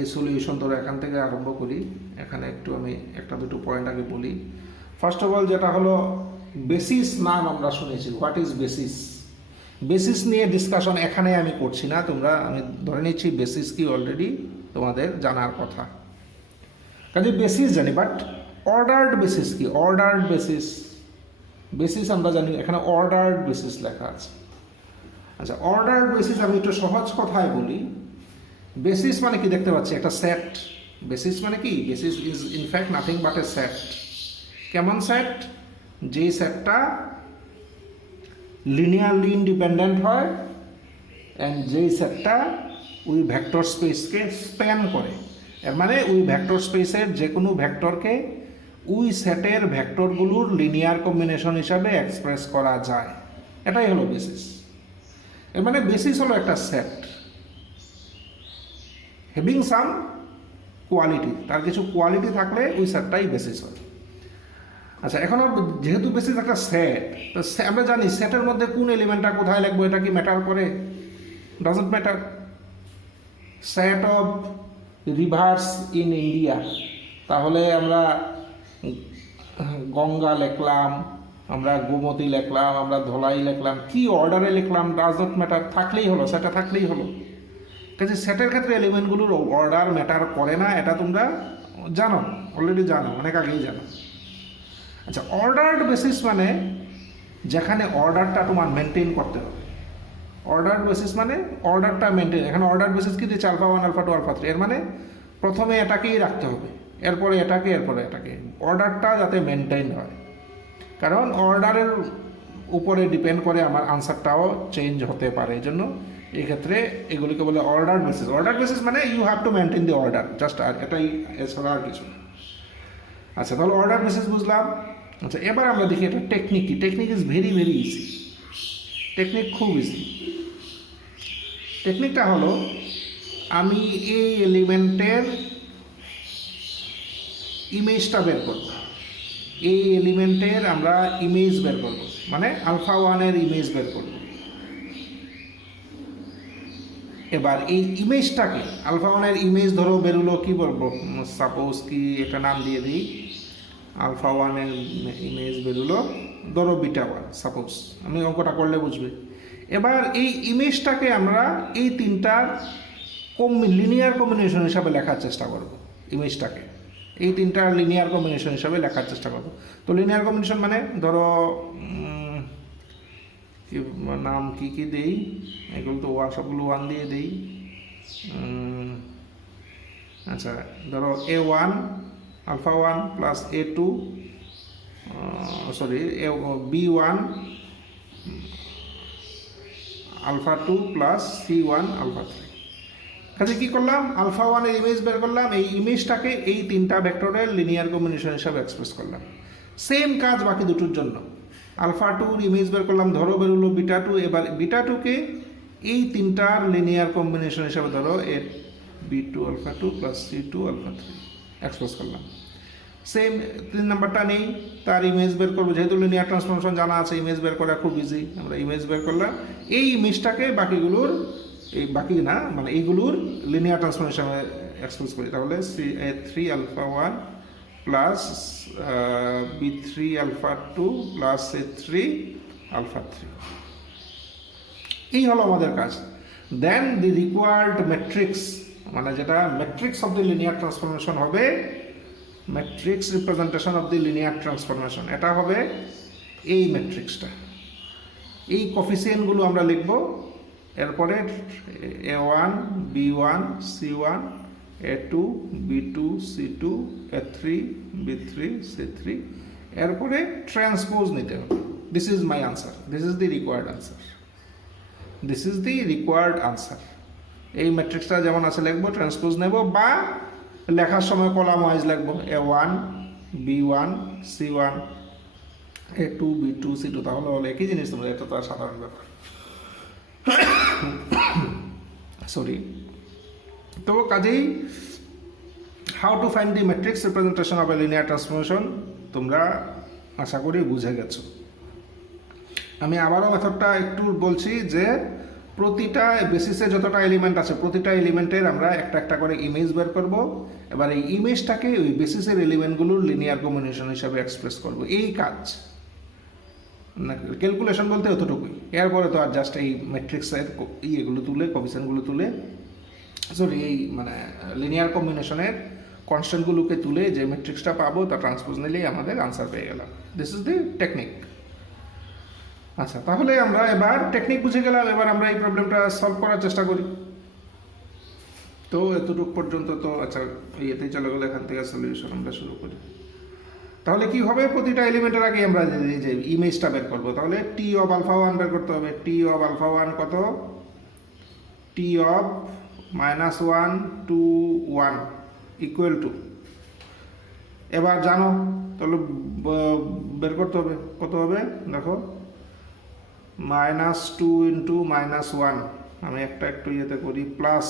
এই সলিউশন তো এখান থেকে আরম্ভ করি। এখানে একটু আমি একটা দুটো পয়েন্ট আগে বলি। ফার্স্ট অফ অল যেটা হলো বেসিস নাম আমরা শুনেছি, হোয়াট ইজ বেসিস। বেসিস নিয়ে ডিসকাশন এখানে আমি করছি না, আমি ধরে নিচ্ছি বেসিস কি অলরেডি তোমাদের জানার কথা, কাজে বেসিস জানি, বাট অর্ডার্ড বেসিস কি, অর্ডার্ড বেসিস বেসিস আমরা জানি এখানে অর্ডার্ড বেসিস লেখা আছে। আচ্ছা, অর্ডার্ড বেসিস আমি একটু সহজ কথায় বলি। বেসিস মানে কি দেখতে পাচ্ছি একটা সেট। বেসিস মানে কি? Basis is in fact nothing but A set. কেমন সেট? যেই সেটটা লিনিয়ারলি ইন্ডিপেন্ডেন্ট হয় অ্যান্ড যেই সেটটা ওই ভেক্টর স্পেসকে স্প্যান করে। এর মানে ওই ভেক্টর স্পেসের যে কোনো ভেক্টরকে ওই সেটের ভেক্টরগুলোর লিনিয়ার কম্বিনেশন হিসাবে এক্সপ্রেস করা যায়, এটাই হলো বেসিস। এর মানে বেসিস হলো একটা সেট হ্যাভিং সাম কোয়ালিটি, তার কিছু কোয়ালিটি থাকলে ওই সেটটাই বেসিস হয়। আচ্ছা, এখন যেহেতু বেসিস একটা সেট, তো আমরা জানি সেটের মধ্যে কোন এলিমেন্টটা কোথায় লিখবো এটা কি ম্যাটার করে? Doesn't matter. Set of rivers in India, তাহলে আমরা গঙ্গা লিখলাম, আমরা গোমতী লিখলাম, আমরা ধলাই লিখলাম, কি অর্ডারে লিখলাম ডাজ নট ম্যাটার, থাকলেই হলো, সেটা থাকলেই হলো। কাজে সেটের ক্ষেত্রে এলিমেন্টগুলোর অর্ডার ম্যাটার করে না, এটা তোমরা জানো, অলরেডি জানো, অনেক আগেই জানো। আচ্ছা, অর্ডার্ড বেসিস মানে যেখানে অর্ডারটা তোমার মেনটেন করতে হবে। অর্ডার্ড বেসিস মানে অর্ডারটা মেনটেন। এখানে অর্ডার বেসিস কি দিচ্ছে? Alpha 1, alpha 2, alpha 3। এর মানে প্রথমে এটাকেই রাখতে হবে, এরপরে এটাকে, এরপরে এটাকে, অর্ডারটা যাতে মেনটেন হয়। কারণ অর্ডারের উপরে ডিপেন্ড করে আমার আনসারটাও চেঞ্জ হতে পারে। এই জন্য এই ক্ষেত্রে এগুলিকে বলে অর্ডার বেসিস। অর্ডার বেসিস মানে you have to maintain the order, just আর এটাই, এছাড়া আর কিছু না। আচ্ছা, তাহলে অর্ডার বেসিস বুঝলাম। আচ্ছা, এবার আমরা দেখি এটা টেকনিক কি। Technique is very very easy. Technique খুব ইজি। টেকনিকটা হলো, আমি এই এলিমেন্টের ইমেজটা বের করব। এই এলিমেন্টের আমরা ইমেজ বের করব, মানে আলফা 1-এর ইমেজ বের করব। এবার এই ইমেজটাকে, আলফা 1-এর ইমেজ ধরো বেরোলো, কি বলবো, সাপোজ কি একটা নাম দিয়ে দিই, আলফা 1-এর ইমেজ বেরোলো ধরো বিটা 1, সাপোজ। আমি অঙ্কটা করলে বুঝবে। এবার এই ইমেজটাকে আমরা এই তিনটার লিনিয়ার কম্বিনেশন হিসাবে লেখার চেষ্টা করব। ইমেজটাকে এই তিনটার লিনিয়ার কম্বিনেশন হিসাবে লেখার চেষ্টা করব। তো লিনিয়ার কম্বিনেশন মানে ধরো নাম কি কি দেই, এগুলো তো সবগুলো 1 দিয়ে দেই। আচ্ছা, ধরো A1 alpha 1 plus A2 B1 alpha 2 plus C1 alpha 3। কাজে কি করলাম? আলফা 1-এর ইমেজ বের করলাম, এই ইমেজটাকে এই তিনটা ভেক্টরের লিনিয়ার কম্বিনেশন হিসাবে এক্সপ্রেস করলাম। সেম কাজ বাকি দুটোর জন্য। আলফা 2-র ইমেজ বের করলাম, ধরো বেরোলো বিটা 2। এবার বিটা 2-কে এই তিনটার লিনিয়ার কম্বিনেশন হিসাবে ধরো B2 alpha 2 plus C2 alpha 3 express করলাম। সেম 3 নাম্বারটা নেই, তার ইমেজ বের করবো। যেহেতু লিনিয়ার ট্রান্সফরমেশন জানা আছে, ইমেজ বের করা খুব ইজি। আমরা ইমেজ বের করলাম, এই ইমেজটাকে বাকিগুলোর, এই বাকি না মানে এইগুলোর লিনিয়ার ট্রান্সফরমেশনে এক্সপ্রেস করি। তাহলে A3 alpha 1 plus B3 alpha 2 plus A3 alpha 3। এই হলো আমাদের কাজ। দেন দি রিকোয়ার্ড ম্যাট্রিক্স, মানে যেটা matrix of the linear transformation হবে, matrix representation of the linear transformation, এটা হবে এই ম্যাট্রিক্সটা। এই কফিসিয়েন্টগুলো আমরা লিখব। এরপরে A1 B1 C1 A2 B2 C2 A3 B3 C3, এরপরে ট্রান্সপোজ নিতে হবে। This is my answer, this is the required answer, this is the required answer. এই ম্যাট্রিক্সটা যেমন আছে লিখবো, ট্রান্সপোজ নেব, বা লেখার সময় কলাম ওয়াইজ লিখবো A1 B1 C1 A2 B2 C2, তাহলে হলো একই জিনিস। তোমরা, এটা তো সাধারণ ব্যাপার। সরি। তো কাজেই how to find the matrix representation of A linear transformation তোমরা আশা করি বুঝে গেছো। আমি আবারও মেথডটা একটু বলছি যে প্রতিটা বেসিসে যতটা এলিমেন্ট আছে, প্রতিটা এলিমেন্টের আমরা একটা একটা করে ইমেজ বের করব। এবার এই ইমেজটাকে ওই বেসিসের এলিমেন্টগুলোর লিনিয়ার কম্বিনেশন হিসাবে এক্সপ্রেস করব। এই কাজ না, ক্যালকুলেশন বলতে অতটুকুই। এরপরে তো আর জাস্ট এই ম্যাট্রিক্সের ইয়েগুলো তুলে, কোফিসিয়েন্টগুলো তুলে, সরি এই মানে লিনিয়ার কম্বিনেশনের কনস্ট্যান্টগুলোকে তুলে যে ম্যাট্রিক্সটা পাবো তা ট্রান্সপোজ নিলেই আমাদের আনসার পেয়ে গেলাম। This is the technique. আচ্ছা, তাহলে আমরা এবার টেকনিক বুঝে গেলাম, এবার আমরা এই প্রবলেমটা সলভ করার চেষ্টা করি। তো এতটুকু পর্যন্ত তো আচ্ছা, ইয়েতেই চলে গেলো, এখান থেকে সলিউশন আমরা শুরু করি। তাহলে কি হবে, প্রতিটা এলিমেন্টের আগে আমরা যে ইমেজটা বের করবো, তাহলে টি অফ আলফা ওয়ান বের করতে হবে। টি অফ আলফা ওয়ান কত, টি অফ -1 to 1 ইকুয়াল টু, এবার জানো তাহলে বের করতে হবে কত হবে, দেখো -2 ইন্টু -1, আমি একটা একটু ইয়েতে করি, প্লাস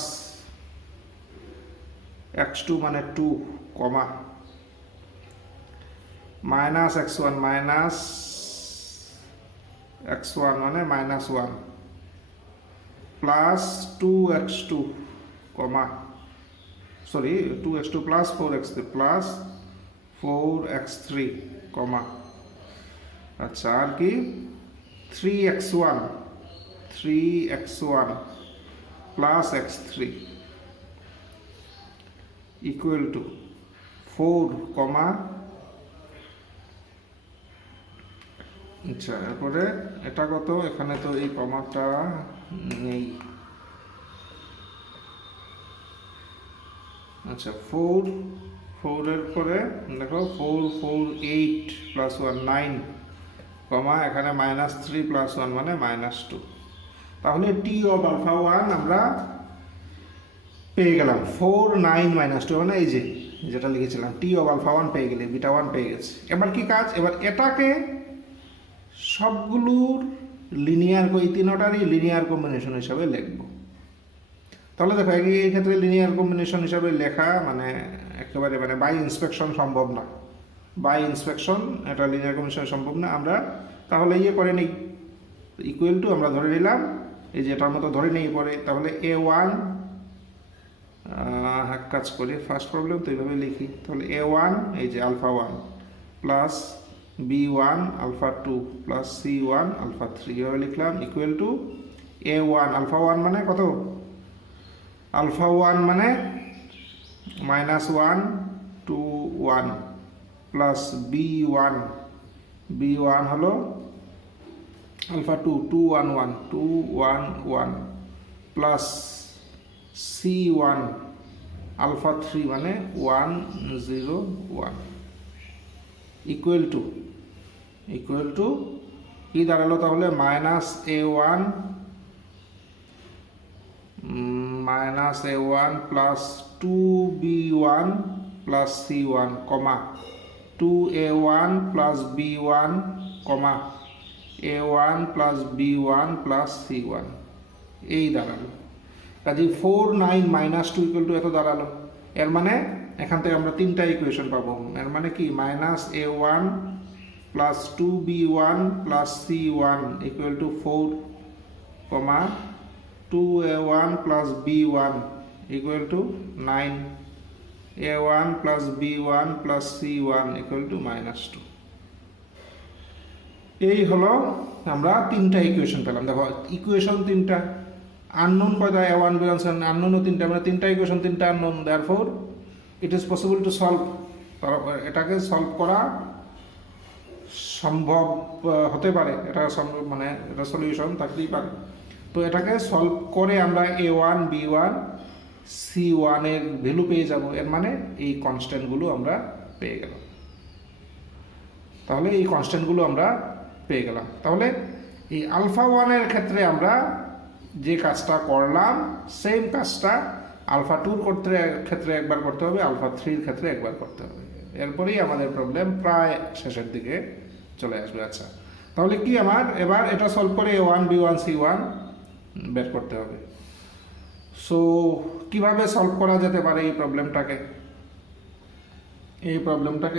x2 মানে 2 কমা -x1 মাইনাস x1 মানে -1 plus 2x2 comma sorry 2x2 plus 4x3 plus 4x3 comma, আচ্ছা আর কি 3x1 plus x3 equal two 4 কমা, আচ্ছা এরপরে এটা কত, এখানে তো এই কমাটা নেই, আচ্ছা 4 এর পরে দেখো 4 4 8 প্লাস 1 9 কমা এখানে -3 প্লাস 1 মানে -2। তাহলে টি অফ আলফা 1 আমরা পেয়ে গেলাম 4 9 -2, মানে এই যে যেটা লিখেছিলাম টি অফ আলফা 1 পেয়ে গেলে, বিটা 1 পেয়ে গেছে। এবার কি কাজ, এবার এটাকে সবগুলোর লিনিয়ার, এই তিনটারই লিনিয়ার কম্বিনেশন হিসাবে লিখব। তাহলে দেখো এই ক্ষেত্রে লিনিয়ার কম্বিনেশন হিসাবে লেখা মানে একেবারে মানে বাই ইন্সপেকশন সম্ভব না, বাই ইন্সপেকশন এটা লিনিয়ার কম্বিনেশন সম্ভব না। আমরা তাহলে ইয়ে করে নিই, ইকুয়াল টু আমরা ধরে নিলাম এই যে এটার মতো ধরে নিই পরে, তাহলে A1 এক কাজ করি, ফার্স্ট প্রবলেম তো এইভাবে লিখি, তাহলে A1 এই যে alpha 1 plus B1 alpha 2 plus C1 alpha 3 এভাবে লিখলাম, ইকুয়াল টু A1 আলফা 1 মানে কত, আলফা 1 মানে -1 to 1 প্লাস B1 হলো আলফা 2 2 1 1 প্লাস C1 আলফা 3 মানে 1 0 1 ইকুয়াল টু কি দাঁড়ালো তাহলে, -A1 plus 2B1 plus C1 কমা 2A1 প্লাস B1 কমা A1 plus B1 plus C1, এই দাঁড়ালো। কাজে 4 9 -2 ইকুয়াল টু এত দাঁড়ালো। এর মানে এখান থেকে আমরা তিনটা ইকুয়েশন পাবো, এর মানে কি -A1 plus 2B1 plus C1 equal to 4 comma 2A1 plus B1 equal to 9, A1 plus B1 plus C1 equal to -2। এই হলো আমরা তিনটা ইকুয়েশন পেলাম। দেখো ইকুয়েশন তিনটা, আননোন কয়টা, A1 B1 আননোনও তিনটা, মানে তিনটা ইকুয়েশন তিনটা unknown, therefore it is possible to solve, এটাকে সলভ করা সম্ভব হতে পারে, এটা সম্ভব মানে এটা সলিউশন থাকতেই পারে। তো এটাকে সলভ করে আমরা A1 B1 C1 এর ভ্যালু পেয়ে যাব, এর মানে এই কনস্ট্যান্টগুলো আমরা পেয়ে গেলাম। তাহলে এই কনস্ট্যান্টগুলো আমরা পেয়ে গেলাম। তাহলে এই আলফা 1 এর ক্ষেত্রে আমরা যে কাজটা করলাম সেম কাজটা আলফা 2 ক্ষেত্রে একবার করতে হবে, আলফা 3 এর ক্ষেত্রে একবার করতে হবে, এরপরেই আমাদের প্রবলেম প্রায় শেষের দিকে চলে আসবে। আচ্ছা তাহলে কি আমার এবার এটা সলভ করে A1 B1 C1 বের করতে হবে। সো কিভাবে সলভ করা যেতে পারে এই প্রবলেমটাকে,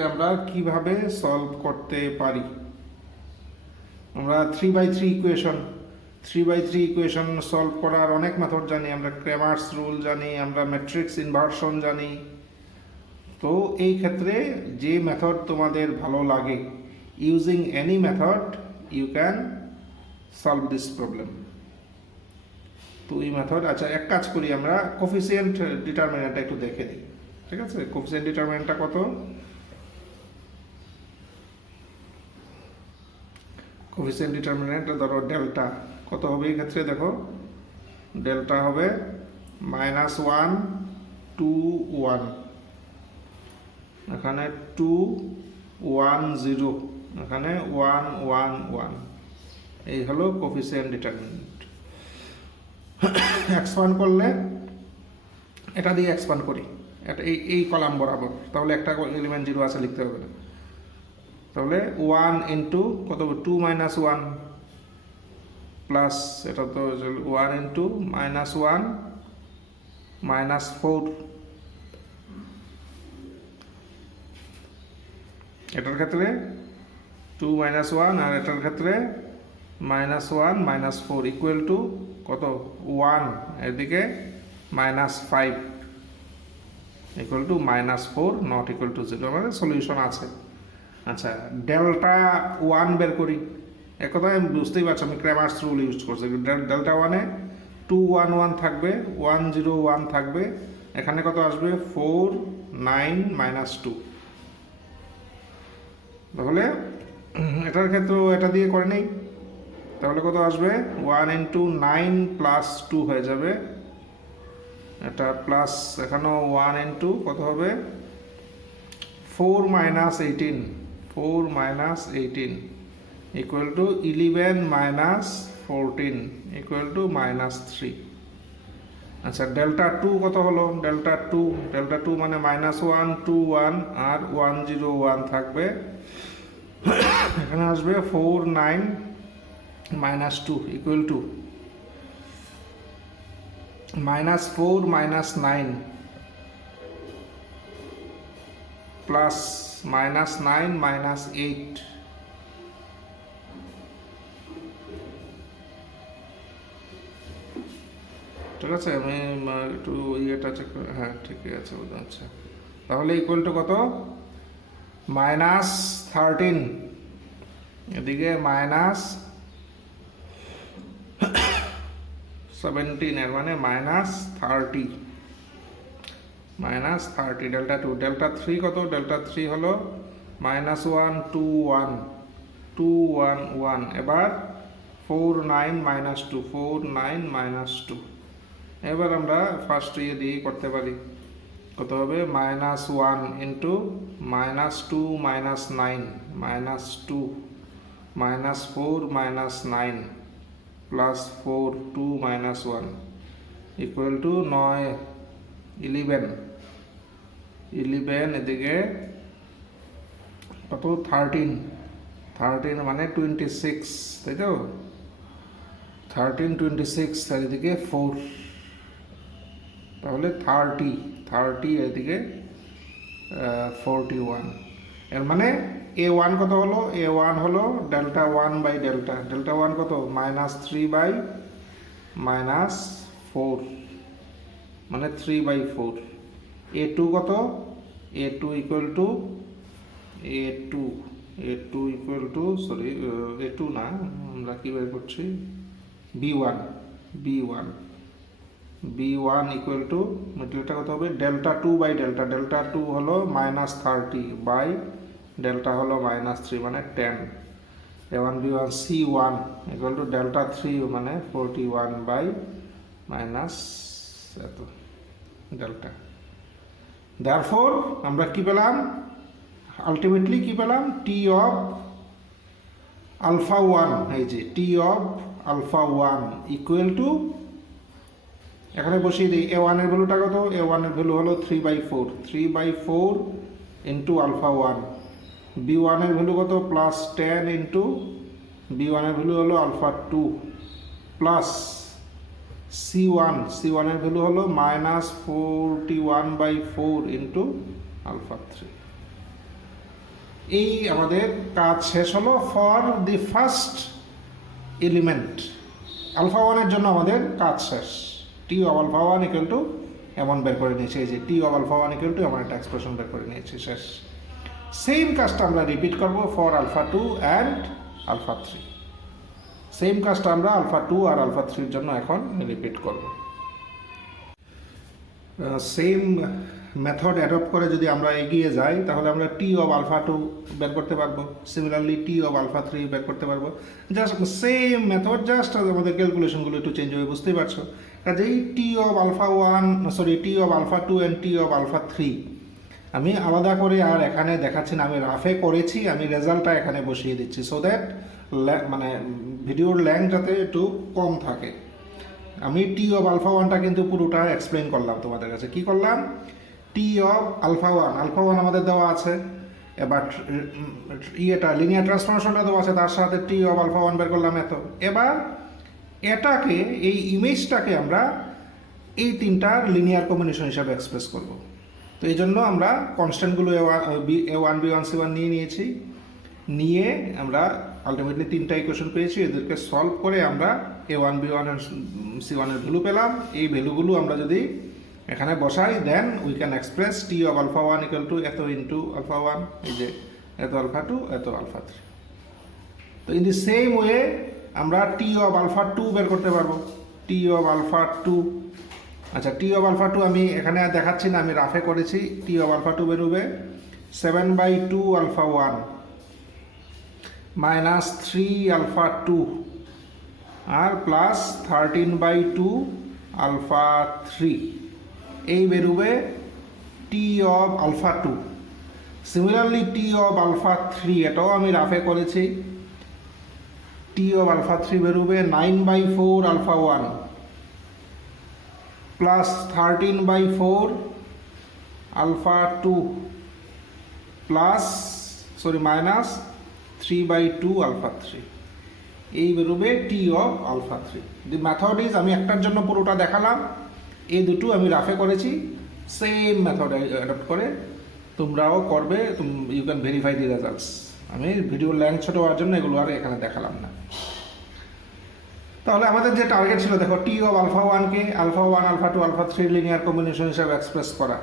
আমরা কিভাবে সলভ করতে পারি, আমরা 3/3 ইকুয়েশন সলভ করার অনেক মেথড জানি, আমরা ক্রেমার্স রুল জানি, আমরা ম্যাট্রিক্স ইনভার্সন জানি। তো এই ক্ষেত্রে যে মেথড তোমাদের ভালো লাগে, using any method you can solve this problem. তো এই মেথড, আচ্ছা এক কাজ করি, আমরা কোফিসিয়েন্ট ডিটারমিনেন্টটা একটু দেখে দিই, ঠিক আছে? কোফিসিয়েন্ট ডিটারমিনেন্টটা কত, কোফিসিয়েন্ট ডিটারমিনেন্ট ধরো ডেল্টা কত হবে এই ক্ষেত্রে দেখো ডেল্টা হবে -1 2 1 এখানে 2 1 0 এখানে 1 1 1 এই হলো কোফিসিয়েন্ট ডিটারমিনেন্ট এক্সপান্ড করলে এটা দিয়ে এক্সপান্ড করি এটা এই কলাম বরাবর তাহলে একটা এলিমেন্ট 0 আছে লিখতে হবে না তাহলে 1 ইনটু কত হবে 2 - 1 প্লাস এটা তো 1 ইনটু -1 -4 এটার ক্ষেত্রে 2 - 1 আর এটার ক্ষেত্রে -1 -4 ইকুয়াল টু কত 1 এদিকে -5 equal to -4 not equal to 0 মানে সলিউশন আছে আচ্ছা ডেল্টা 1 বের করি এক কথা আমি বুঝতেই পারছি আমি ক্র্যামার্স রুল ইউজ করছি ডেল্টা 1 এ 2 1 1 থাকবে 1 0 1 থাকবে এখানে কত আসবে 4 9 -2 তাহলে এটার ক্ষেত্রে এটা দিয়ে করে নেই তাহলে কত আসবে 1 ইনটু 9 প্লাস 2 হয়ে যাবে এটা প্লাস এখানেও 1 ইনটু কত হবে 4 - 18 4 - 18 ইকুয়াল টু 11 - 14 ইকুয়াল টু -3 আচ্ছা ডেল্টা 2 কত হলো ডেল্টা 2 মানে -1 2 1 আর 1 0 1 থাকবে এখানে আসবে 4 9 -2 ইকুয়াল টু -4 -9 প্লাস -9 -8 ঠিক আছে আমি একটু ইয়েটা চেক করে হ্যাঁ ঠিকই আছে বোধ আচ্ছা তাহলে ইকুয়াল টু কত -13 এদিকে -17 এর মানে -30 ডেল্টা 2 ডেল্টা 3 কত ডেল্টা 3 হলো -1 2 1 2 1 1 এবার 4 9 -2 4 9 -2 এবার আমরা ফার্স্ট ইয়ে দিয়ে করতে পারি কত হবে -1 ইন্টু -2 -9 -2 -4 -9 প্লাস 4 2 -1 ইকুয়াল টু 9 11 এদিকে কত 13 মানে 26 তাই তো 13 26 আর এদিকে 4 তাহলে 30 এদিকে 41 এর মানে a1 কত হলো a1 হলো ডেল্টা 1 বাই ডেল্টা 1 কত -3 বাই -4 মানে 3/4 a2 কত a2 equal to sorry a2 না আমরা কি বের করছি b1 ইকুয়াল টু মেটেরিয়ালটা কত হবে ডেল্টা 2 বাই ডেল্টা 2 হলো -30 বাই ডেল্টা হলো -3 মানে 10 a1 b1 c1 equal to delta 3 মানে 41 বাই মাইনাস এত ডেল্টা দেয়ারফর আমরা কি পেলাম আলটিমেটলি কি পেলাম টি অফ আলফা 1 এই যে T of alpha 1 equal two এখানে বসিয়ে দিই a1 এর ভ্যালুটা কত a1 এর ভ্যালু হলো 3/4 ইন্টু আলফা 1 b1 এর ভ্যালু কত প্লাস 10 ইন্টু b1 এর ভ্যালু হলো আলফা 2 প্লাস c1 এর ভ্যালু হলো -41/4 ইন্টু আলফা 3 এই আমাদের কাজ শেষ হলো for the first element alpha 1 এর জন্য আমাদের কাজ শেষ T of alpha 1 equal to এমন বের করে নিয়েছি এই যে T of alpha 1 equal to এমন একটা এক্সপ্রেশন বের করে নিয়েছি শেষ সেম কাজটা আমরা রিপিট করব for alpha 2 and alpha 3 same কাজটা আমরা আলফা 2 আর আলফা 3 এর জন্য এখন রিপিট করব সেম মেথড অ্যাডপ্ট করে যদি আমরা এগিয়ে যাই তাহলে আমরা টি অফ আলফা টু বের করতে পারবো, similarly T of alpha three বের করতে পারবো। জাস্ট সেম মেথড, জাস্ট আমাদের ক্যালকুলেশনগুলো একটু চেঞ্জ হবে, বুঝতেই পারছো। কাজেই T of alpha one, sorry T of alpha two and T of alpha three আমি আলাদা করে আর এখানে দেখাচ্ছি না, আমি রাফে করেছি, আমি রেজাল্টটা এখানে বসিয়ে দিচ্ছি সো দ্যাট মানে ভিডিওর ল্যাংথ যাতে একটু কম থাকে। আমি টি অফ আলফা ওয়ানটা কিন্তু পুরোটা এক্সপ্লেন করলাম তোমাদের কাছে। কি করলাম? টি অফ আলফা ওয়ান আমাদের দেওয়া আছে, এবার ইয়েটা লিনিয়ার ট্রান্সফরমেশনটা দেওয়া আছে, তার সাথে টি অফ আলফা ওয়ান বের করলাম এত। এবার এটাকে, এই ইমেজটাকে আমরা এই তিনটার লিনিয়ার কম্বিনেশন হিসাবে এক্সপ্রেস করব। তো এই জন্য আমরা কনস্ট্যান্টগুলো A1 B1 C1 নিয়েছি, নিয়ে আমরা আলটিমেটলি তিনটা ইকুয়েশন পেয়েছি, এদেরকে সলভ করে আমরা A1 B1 C1 এর ভ্যালু পেলাম। এই ভ্যালুগুলো আমরা যদি এখানে বসাই then we can express T of alpha one equal to এত ইন্টু আলফা ওয়ান, এই যে এত আলফা টু এত আলফা থ্রি। তো ইন দি সেম ওয়ে আমরা টি অফ আলফা টু বের করতে পারবো, টি অফ আলফা টু। আচ্ছা, টি অফ আলফা টু আমি এখানে আর দেখাচ্ছি না, আমি রাফে করেছি। টি অফ আলফা টু বেরোবে 7/2 alpha one minus 3 alpha two আর প্লাস 13/2 আলফা থ্রি, এই বেরোবে T of alpha two. Similarly T of alpha three, এটাও আমি রাফে করেছি। টি অফ আলফা থ্রি বেরোবে 9/4 alpha one plus 13/4 alpha two plus minus 3/2 alpha three, এই বেরোবে T of alpha three. The method is, আমি একটার জন্য পুরোটা দেখালাম, এই দুটো আমি রাফে করেছি। সেম মেথড অ্যাডপ্ট করে তোমরাও করবে, you can verify the results. আমি ভিডিওর ল্যাংথ ছোটো হওয়ার জন্য এগুলো আর এখানে দেখালাম না। তাহলে আমাদের যে টার্গেট ছিল, দেখো টি অফ আলফা ওয়ানকে alpha one alpha two alpha three linear combination হিসাবে এক্সপ্রেস করা।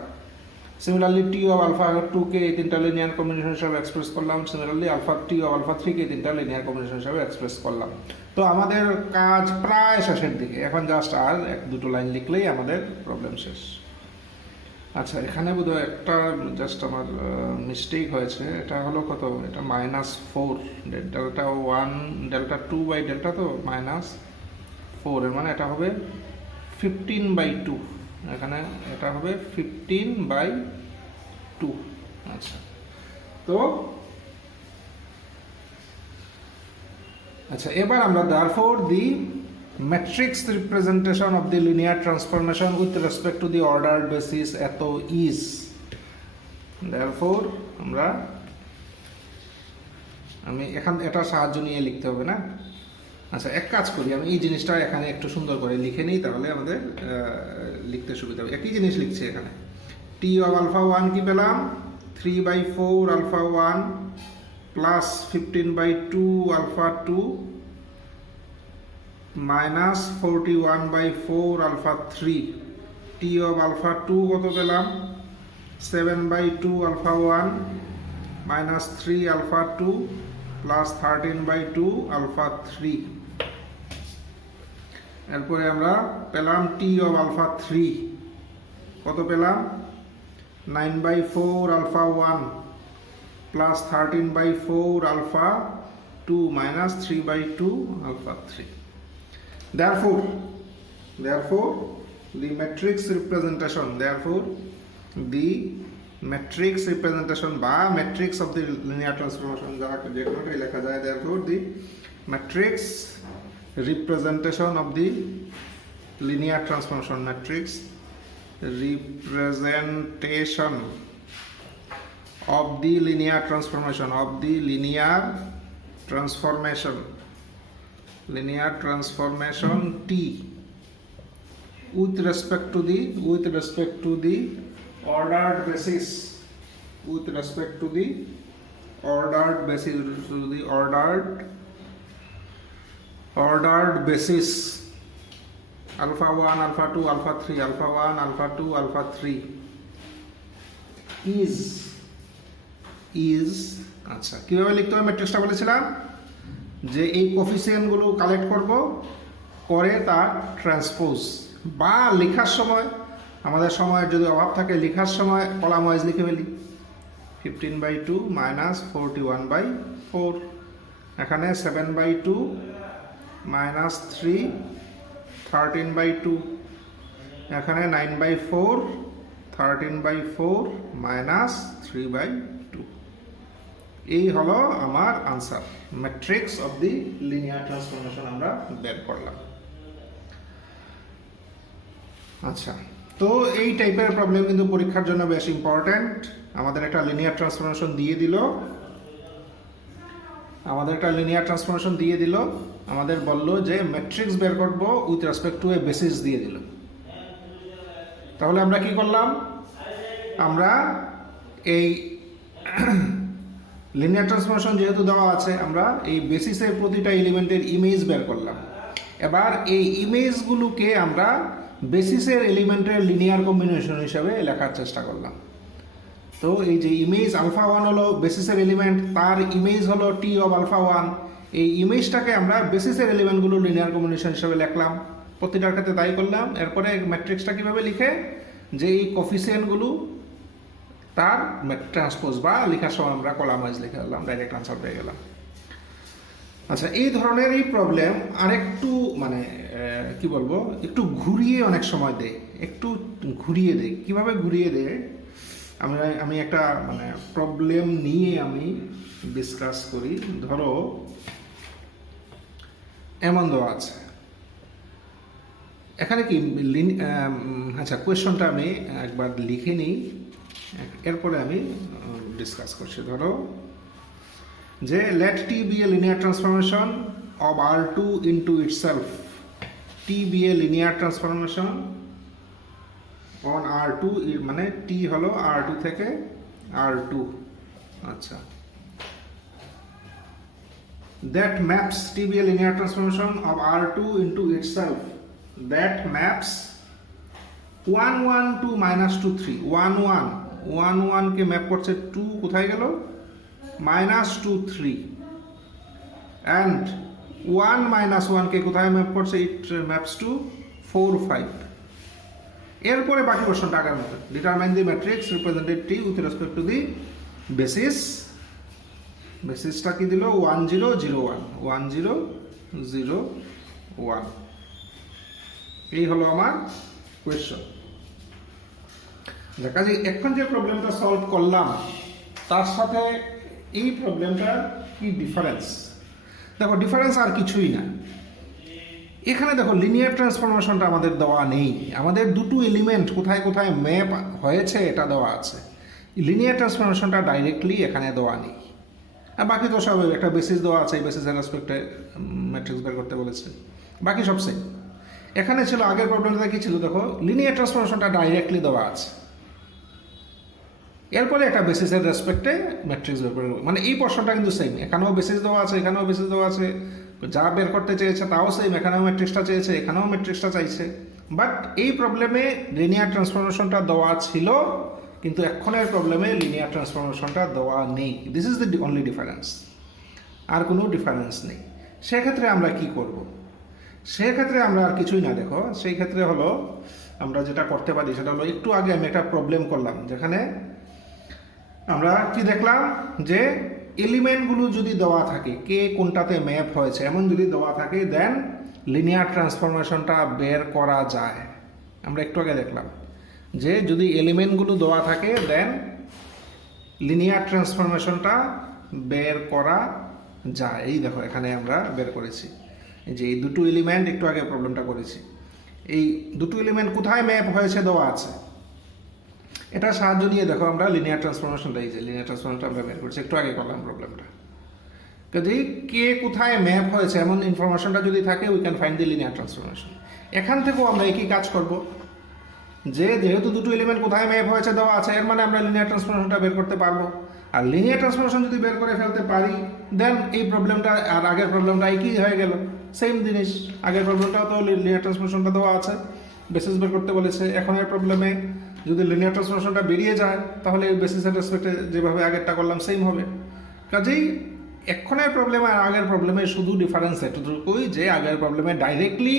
সিমিলারলি টি অফ আলফা টুকে এই তিনটা লিনিয়ার কম্বিনেশন হিসাবে এক্সপ্রেস করলাম। সিমিলারলি টি অফ আলফা থ্রিকে এই তিনটা লিনিয়ার কম্বিনেশন হিসাবে এক্সপ্রেস করলাম। তো আমাদের কাজ প্রায় শেষের দিকে, এখন জাস্ট আর এক দুটো লাইন লিখলেই আমাদের প্রবলেম শেষ। আচ্ছা, এখানে বোধহয় একটা জাস্ট আমার মিস্টেক হয়েছে। এটা হলো কত? এটা -4, delta one delta two by delta, তো -4, এর মানে এটা হবে 15/2। এখানে এটা হবে 15/2। আচ্ছা, তো আচ্ছা এবার আমরা therefore the matrix representation of the linear transformation with respect to the ordered basis এত is, therefore আমি এটা সাহায্য নিয়ে লিখতে হবে না। আচ্ছা, এক কাজ করি, আমি এই জিনিসটা এখানে একটু সুন্দর করে লিখে নিই, তাহলে আমাদের লিখতে সুবিধা হবে। একই জিনিস লিখছি এখানে। টি অফ আলফা ওয়ান কি পেলাম? 3/4 alpha one plus 15/2 alpha two minus 41/4 alpha three. T of alpha two কত পেলাম? 7/2 alpha one minus 3 alpha two plus 13/2 alpha three. এরপরে আমরা পেলাম টি অফ আলফা থ্রি কত পেলাম? 9/4 alpha one plus 13/4 alpha two minus 3/2 alpha three. Therefore the matrix representation বা matrix of the linear transformation যে কোনোটাই লেখা যায়, therefore the matrix representation of the linear transformation linear transformation T with respect to the ordered basis alpha 1 alpha 2 alpha 3 alpha 1 alpha 2 alpha 3 is আচ্ছা, কিভাবে লিখতে হবে ম্যাট্রিক্সটা বলেছিলাম যে এই কোফিসিয়েন্টগুলো কালেক্ট করব, করে তার ট্রান্সপোজ, বা লেখার সময় আমাদের সময়ের যদি অভাব থাকে লেখার সময় কলাম ওয়াইজ লিখে ফেলি। 15/2 মাইনাস 41/4, এখানে 7/2 মাইনাস 3 13/2, এখানে 9/4 13/4 মাইনাস 3/2। এই হলো আমার answer, matrix of the linear transformation আমরা বের করলাম। আচ্ছা, তো এই টাইপের প্রবলেম কিন্তু পরীক্ষার জন্য বেশ ইম্পর্ট্যান্ট। আমাদের একটা লিনিয়ার ট্রান্সফরমেশন দিয়ে দিল, আমাদের বলল যে ম্যাট্রিক্স বের করব with respect two A basis দিয়ে দিল। তাহলে আমরা কি করলাম, আমরা এই লিনিয়ার ট্রান্সফরমেশন যেহেতু দেওয়া আছে, আমরা এই বেসিসের প্রতিটা এলিমেন্টের ইমেজ বের করলাম। এবার এই ইমেজগুলোকে আমরা বেসিসের এলিমেন্টের লিনিয়ার কম্বিনেশন হিসাবে লেখার চেষ্টা করলাম। তো এই যে ইমেজ আলফা 1 হলো বেসিসের এলিমেন্ট, তার ইমেজ হলো টি অফ আলফা 1। এই ইমেজটাকে আমরা বেসিসের এলিমেন্টগুলো লিনিয়ার কম্বিনেশন হিসাবে লিখলাম, প্রতিটার ক্ষেত্রে তাই করলাম। এরপরে ম্যাট্রিক্সটা কীভাবে লিখে, যে এই কোফিসিয়েন্টগুলো তার ট্রান্সপোজ বা লেখার সময় আমরা কলাম ওয়াইজ লিখে দিলাম, ডাইরেক্ট আনসার পেয়ে গেলাম। আচ্ছা, এই ধরনের এই প্রবলেম আরেকটু মানে কি বলবো, একটু ঘুরিয়ে অনেক সময় দেয়, একটু ঘুরিয়ে দেয়। কীভাবে ঘুরিয়ে দেয়, আমি একটা মানে প্রবলেম নিয়ে আমি ডিসকাস করি। ধরো এমন দেওয়া আছে, এখানে কি আচ্ছা কোয়েশনটা আমি একবার লিখে নিই, এরপরে আমি ডিসকাস করছি। ধরো যে let T be a linear transformation of R2 into itself, T be a linear transformation on R2, মানে T হলো R2 থেকে R2। আচ্ছা, that maps T be a linear transformation of R2 into itself, that maps 1 1 2 minus 2 3, 1 1 1 1 K map করছে 2 কোথায় গেল minus 2 3, and 1 minus 1 কে কোথায় ম্যাপ করছে, it maps to 4 5। এরপরে বাকি কোশ্চেনটা আগের মতো, determine the matrix represented T with respect to the basis. বেসিসটা কি দিল 1 0 0 1 1 0 0 1। এই হলো আমার কোয়েশ্চন। কাজে এখন যে প্রবলেমটা সলভ করলাম তার সাথে এই প্রবলেমটার কি ডিফারেন্স, দেখো ডিফারেন্স আর কিছুই না। এখানে দেখো লিনিয়ার ট্রান্সফরমেশনটা আমাদের দেওয়া নেই, আমাদের দুটো এলিমেন্ট কোথায় কোথায় ম্যাপ হয়েছে এটা দেওয়া আছে। লিনিয়ার ট্রান্সফরমেশনটা ডাইরেক্টলি এখানে দেওয়া নেই, আর বাকি তো সব একটা বেসিস দেওয়া আছে, এই বেসিসের রেসপেক্টে ম্যাট্রিক্স বের করতে বলেছে, বাকি সব সেম। এখানে ছিল আগের প্রবলেমটা কি ছিল, দেখো লিনিয়ার ট্রান্সফরমেশনটা ডাইরেক্টলি দেওয়া আছে, এরপরে একটা বেসিসের রেসপেক্টে ম্যাট্রিক্স বের করে, মানে এই পোর্শনটা কিন্তু সেম, এখানেও বেসিস দেওয়া আছে, এখানেও বেসিস দেওয়া আছে, যা বের করতে চেয়েছে তাও সেম, এখানেও ম্যাট্রিক্সটা চেয়েছে, এখানেও ম্যাট্রিক্সটা চাইছে। বাট এই প্রবলেমে লিনিয়ার ট্রান্সফরমেশনটা দেওয়া ছিল, কিন্তু এখনের প্রবলেমে লিনিয়ার ট্রান্সফরমেশনটা দেওয়া নেই। This is the only difference, আর কোনো ডিফারেন্স নেই। সেক্ষেত্রে আমরা কি করব, সেক্ষেত্রে আমরা আর কিছুই না, দেখো সেই ক্ষেত্রে হলো আমরা যেটা করতে পারি সেটা হলো, একটু আগে আমি একটা প্রবলেম করলাম যেখানে আমরা কি দেখলাম, যে এলিমেন্টগুলো যদি দেওয়া থাকে কে কোনটাতে ম্যাপ হয়েছে এমন যদি দেওয়া থাকে, দেন লিনিয়ার ট্রান্সফরমেশনটা বের করা যায়। আমরা একটু আগে দেখলাম যে যদি এলিমেন্টগুলো দেওয়া থাকে দেন লিনিয়ার ট্রান্সফরমেশনটা বের করা যায়। এই দেখো এখানে আমরা বের করেছি, এই যে এই দুটো এলিমেন্ট, একটু আগে প্রবলেমটা করেছি, এই দুটো এলিমেন্ট কোথায় ম্যাপ হয়েছে দেওয়া আছে, এটা সাহায্য নিয়ে দেখো আমরা লিনিয়ার ট্রান্সফরমেশনটা, এই যে লিনিয়ার ট্রান্সফরমেশনটা আমরা বের করছি, একটু আগে করলাম প্রবলেমটা। কাজেই কে কোথায় ম্যাপ হয়েছে এমন ইনফরমেশনটা যদি থাকে, we can find the linear transformation. এখান থেকেও আমরা একই কাজ করব, যে যেহেতু দুটো এলিমেন্ট কোথায় ম্যাপ হয়েছে দেওয়া আছে, এর মানে আমরা লিনিয়ার ট্রান্সফরমেশনটা বের করতে পারবো। আর লিনিয়ার ট্রান্সফরমেশন যদি বের করে ফেলতে পারি, দেন এই প্রবলেমটা আর আগের প্রবলেমটা একই হয়ে গেল, সেম জিনিস। আগের প্রবলেমটাও তো লিনিয়ার ট্রান্সফরমেশনটা দেওয়া আছে, বেসিস বের করতে বলেছে। এখন এর প্রবলেমে যদি লিনিয়ার ট্রান্সফরমেশনটা বেরিয়ে যায়, তাহলে এই বেসিসের রেসপেক্টে যেভাবে আগেরটা করলাম সেম হবে। কাজেই এখনের প্রবলেম আর আগের প্রবলেমে শুধু ডিফারেন্স এতটুকুই যে আগের প্রবলেমে ডাইরেক্টলি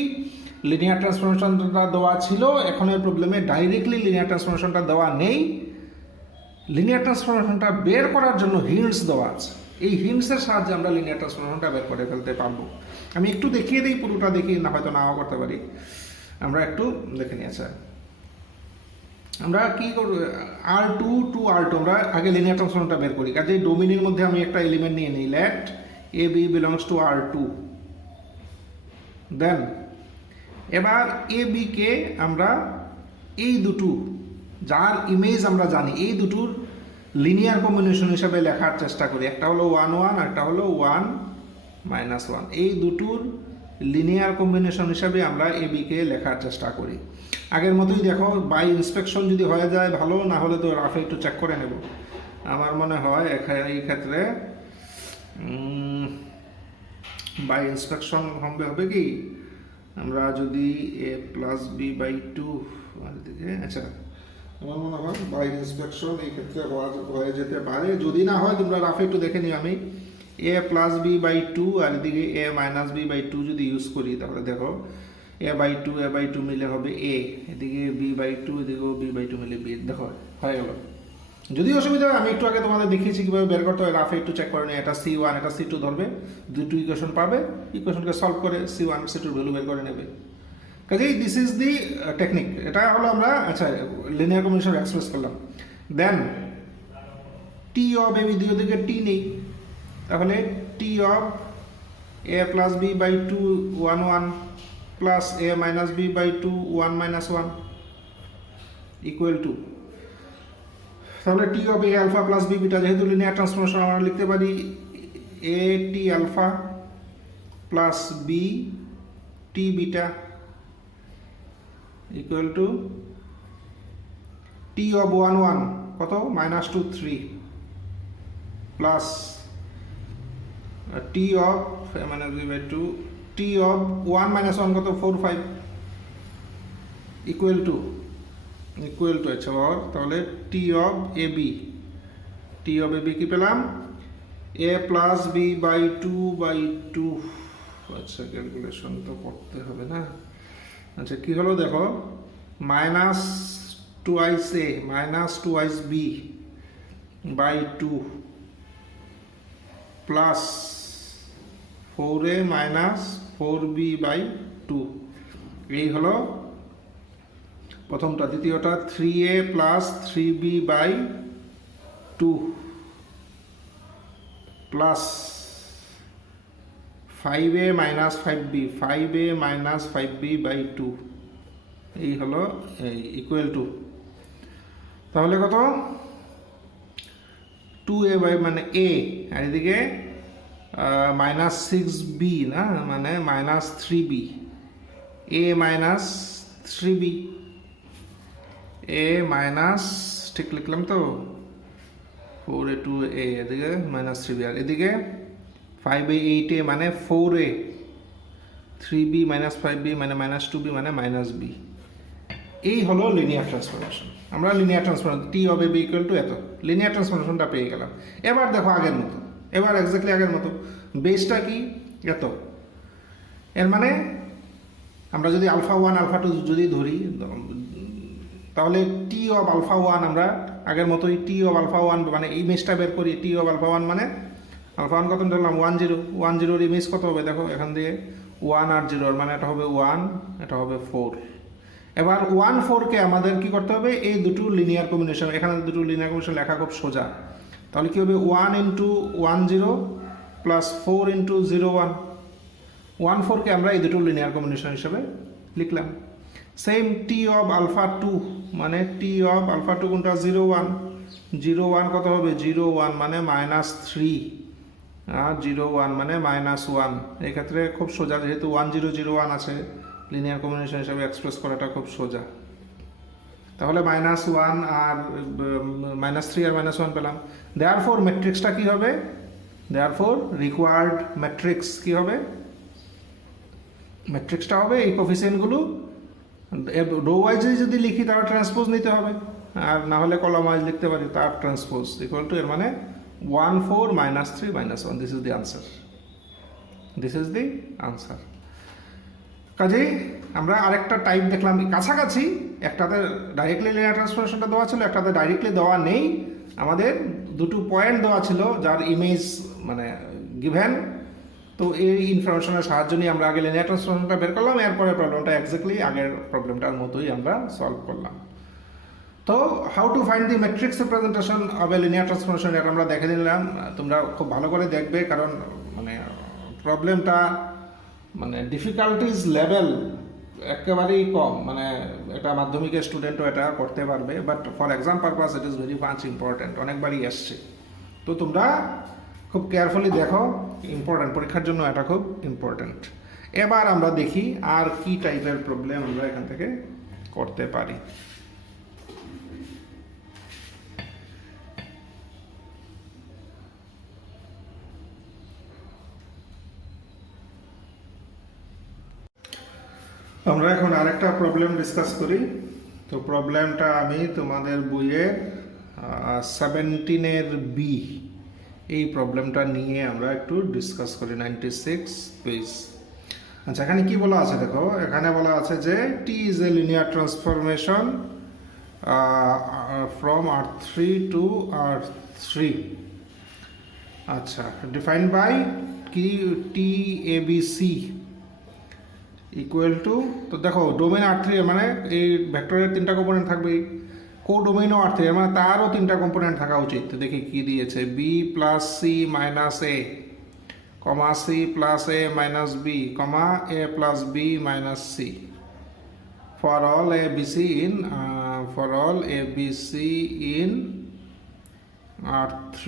লিনিয়ার ট্রান্সফরমেশনটা দেওয়া ছিল, এখনের প্রবলেমে ডাইরেক্টলি লিনিয়ার ট্রান্সফরমেশনটা দেওয়া নেই। লিনিয়ার ট্রান্সফরমেশনটা বের করার জন্য হিন্টস দেওয়া আছে, এই হিন্টসের সাহায্যে আমরা লিনিয়ার ট্রান্সফরমেশনটা বের করে ফেলতে পারবো। আমি একটু দেখিয়ে দিই, পুরোটা দেখি না হয়তো নাও করতে পারি, আমরা একটু দেখে নিয়ে আসা। আমরা কি করব, R2 আমরা আগে লিনিয়ার ট্রান্সফরমেশনটা বের করি। কাজে ডোমিনের মধ্যে আমি একটা এলিমেন্ট নিয়ে নিই, let A B belongs to R2। Then এবার এ বি কে আমরা এই দুটো যার ইমেজ আমরা জানি এই দুটোর লিনিয়ার কম্বিনেশন হিসাবে লেখার চেষ্টা করি। একটা হলো 1 1 আর একটা হলো 1 -1। এই দুটোর লিনিয়ার কম্বিনেশন হিসাবে আমরা এ বি কে লেখার চেষ্টা করি। আগের মতোই দেখো, বাই ইন্সপেকশন যদি হয়ে যায় ভালো, না হলে তো রাফে একটু চেক করে নেব। আমার মনে হয় এই ক্ষেত্রে বাই ইন্সপেকশন হবে কি, আমরা যদি a প্লাস বি বাই 2 দিকে, আচ্ছা আমার মনে হয় বাই ইন্সপেকশন এই ক্ষেত্রে হয়ে যেতে পারে। যদি না হয় তোমরা রাফে একটু দেখে নিও। আমি a প্লাস বি বাই 2 আর এদিকে a মাইনাস বি বাই 2 যদি ইউজ করি, তাহলে দেখো a বাই 2 মিলে হবে a, এদিকে b বাই 2 এদিকেও b বাই 2 মিলে b, দেখো হয়ে গেল। যদি অসুবিধা হয় আমি একটু আগে তোমাদের দেখিয়েছি কীভাবে বের করতে হয়, রাফে একটু চেক করে নিই। এটা C1 এটা C2 ধরবে, দুটো ইকুয়েশন পাবে, ইকুয়েশনকে সলভ করে C1 C2 ভ্যালু বের করে নেবে। কাজেই দিস ইজ দি টেকনিক। এটা হলো আমরা আচ্ছা লিনিয়ার কম্বিনেশন এক্সপ্রেস করলাম। দেন টি অফ এ বি দিকে টি নেই, তাহলে T of A plus B by 2 1 1 plus A minus B by 2 1 -1 equal to, তাহলে T of A alpha plus B beta, যেহেতু লিনিয়ার ট্রান্সফরমেশন আমরা লিখতে পারি A T alpha plus B T beta equal to T of 1 1 কত -2 3 plus T of A minus B by 2 T of 1 -1 কত 4 5 ইকুয়াল টু আচ্ছা তাহলে টি অফ এ বি কি পেলাম, এ প্লাস বি বাই 2 আচ্ছা ক্যালকুলেশন তো করতে হবে না। আচ্ছা কি হলো দেখো, minus twice A minus twice B by 2 plus 4a minus 4b by 2, এই হলো প্রথমটা। দ্বিতীয়টা 3a plus 3b by 2 plus 5a minus 5b by 2, এই হলো ইকুয়াল টু, তাহলে কত 2a বাই মানে a আর এদিকে মাইনাস 6b না মানে minus 3b, a minus 3b, a minus ঠিক লিখলাম তো 4a 2a এদিকে মাইনাস 3b আর এদিকে 5a 8a মানে 4a 3b মাইনাস 5b মানে মাইনাস 2b মানে মাইনাস b। এই হলো লিনিয়ার ট্রান্সফরমেশন। আমরা linear transformation T of A B equal to এত, লিনিয়ার ট্রান্সফরমেশনটা পেয়ে গেলাম। এবার দেখো আগের মতো, এবার এক্স্যাক্টলি আগের মতো, বেসটা কি এত, এর মানে আমরা যদি আলফা 1 আলফা 2 যদি ধরি, তাহলে টি অফ আলফা 1 আমরা আগের মতোই টি অফ আলফা 1 মানে ইমেজটা বের করি। টি অফ আলফা 1 মানে আলফা 1 কত ধরলাম 1 0, 1 0 ইমেজ কত হবে দেখো এখান দিয়ে 1 আর 0 মানে এটা হবে 1, এটা হবে 4। এবার 1 4 কে আমাদের কি করতে হবে, এই দুটো লিনিয়ার কম্বিনেশন, এখানে দুটো লিনিয়ার কম্বিনেশন লেখা খুব সোজা। তাহলে কি হবে 1 ইন্টু 1 0 প্লাস 4 ইন্টু 0 1, 1 4 কে আমরা এই দুটো লিনিয়ার কম্বিনেশন হিসেবে লিখলাম। সেম টি অফ আলফা 2 মানে টি অফ আলফা 2 কোনটা 0 1, 0 1 কত হবে 0 1 মানে মাইনাস 3 আর 0 1 মানে মাইনাস 1। এই ক্ষেত্রে খুব সোজা, যেহেতু 1 0 0 1 আছে, লিনিয়ার কম্বিনেশন হিসেবে এক্সপ্রেস করাটা খুব সোজা। তাহলে মাইনাস 1 আর মাইনাস 3 আর মাইনাস 1 পেলাম। দেয়ারফর ম্যাট্রিক্সটা কি হবে, দেয়ারফর রিকোয়ার্ড ম্যাট্রিক্স কি হবে, ম্যাট্রিক্সটা হবে এই কোফিসিয়েন্টগুলো রো ওয়াইজে যদি লিখি তারা ট্রান্সপোজ নিতে হবে, আর না হলে কলাম ওয়াইজ লিখতে পারি তার ট্রান্সপোজ ইকুয়াল টু, এর মানে 1 4 minus 3 minus 1, this is the answer. This is the answer. কাজেই আমরা আরেকটা টাইপ দেখলাম কাছাকাছি, একটাতে ডাইরেক্টলি লিনিয়ার ট্রান্সফরমেশনটা দেওয়া ছিল, একটাতে ডাইরেক্টলি দেওয়া নেই, আমাদের দুটো পয়েন্ট দেওয়া ছিল যার ইমেজ মানে গিভেন। তো এই ইনফরমেশনের সাহায্য নিয়ে আমরা আগে লিনিয়ার ট্রান্সফরমেশনটা বের করলাম, এরপরে প্রবলেমটা এক্স্যাক্টলি আগের প্রবলেমটার মতোই আমরা সলভ করলাম। তো how to find the matrix representation of A linear transformation এটা আমরা দেখে নিলাম। তোমরা খুব ভালো করে দেখবে, কারণ মানে প্রবলেমটা মানে ডিফিকাল্টিজ লেভেল একেবারেই কম, মানে এটা মাধ্যমিকের স্টুডেন্টও এটা করতে পারবে, but for exam purpose it is very much important, অনেকবারই এসছে। তো তোমরা খুব কেয়ারফুলি দেখো, ইম্পর্ট্যান্ট, পরীক্ষার জন্য এটা খুব ইম্পর্ট্যান্ট। এবার আমরা দেখি আর কি টাইপের প্রবলেম আমরা এখান থেকে করতে পারি। আমরা এখন আরেকটা প্রবলেম ডিসকাস করি। তো প্রবলেমটা আমি তোমাদের বইয়ের 17-এর বি এই প্রবলেমটা নিয়ে আমরা একটু ডিসকাস করি, 96 পেজ। আচ্ছা, এখানে কি বলা আছে দেখো, এখানে বলা আছে যে T is a linear transformation from R3 to R3। আচ্ছা, ডিফাইন্ড বাই কি T A B C equal to, তো দেখো ডোমেন R3 মানে এই ভেক্টরের 3টা কম্পোনেন্ট থাকবে, কো ডোমেইনও R3 মানে তারও 3টা কম্পোনেন্ট থাকা উচিত। তো দেখি কি দিয়েছে, B plus C minus A comma C plus A minus B comma A plus B minus C for all A B C in R3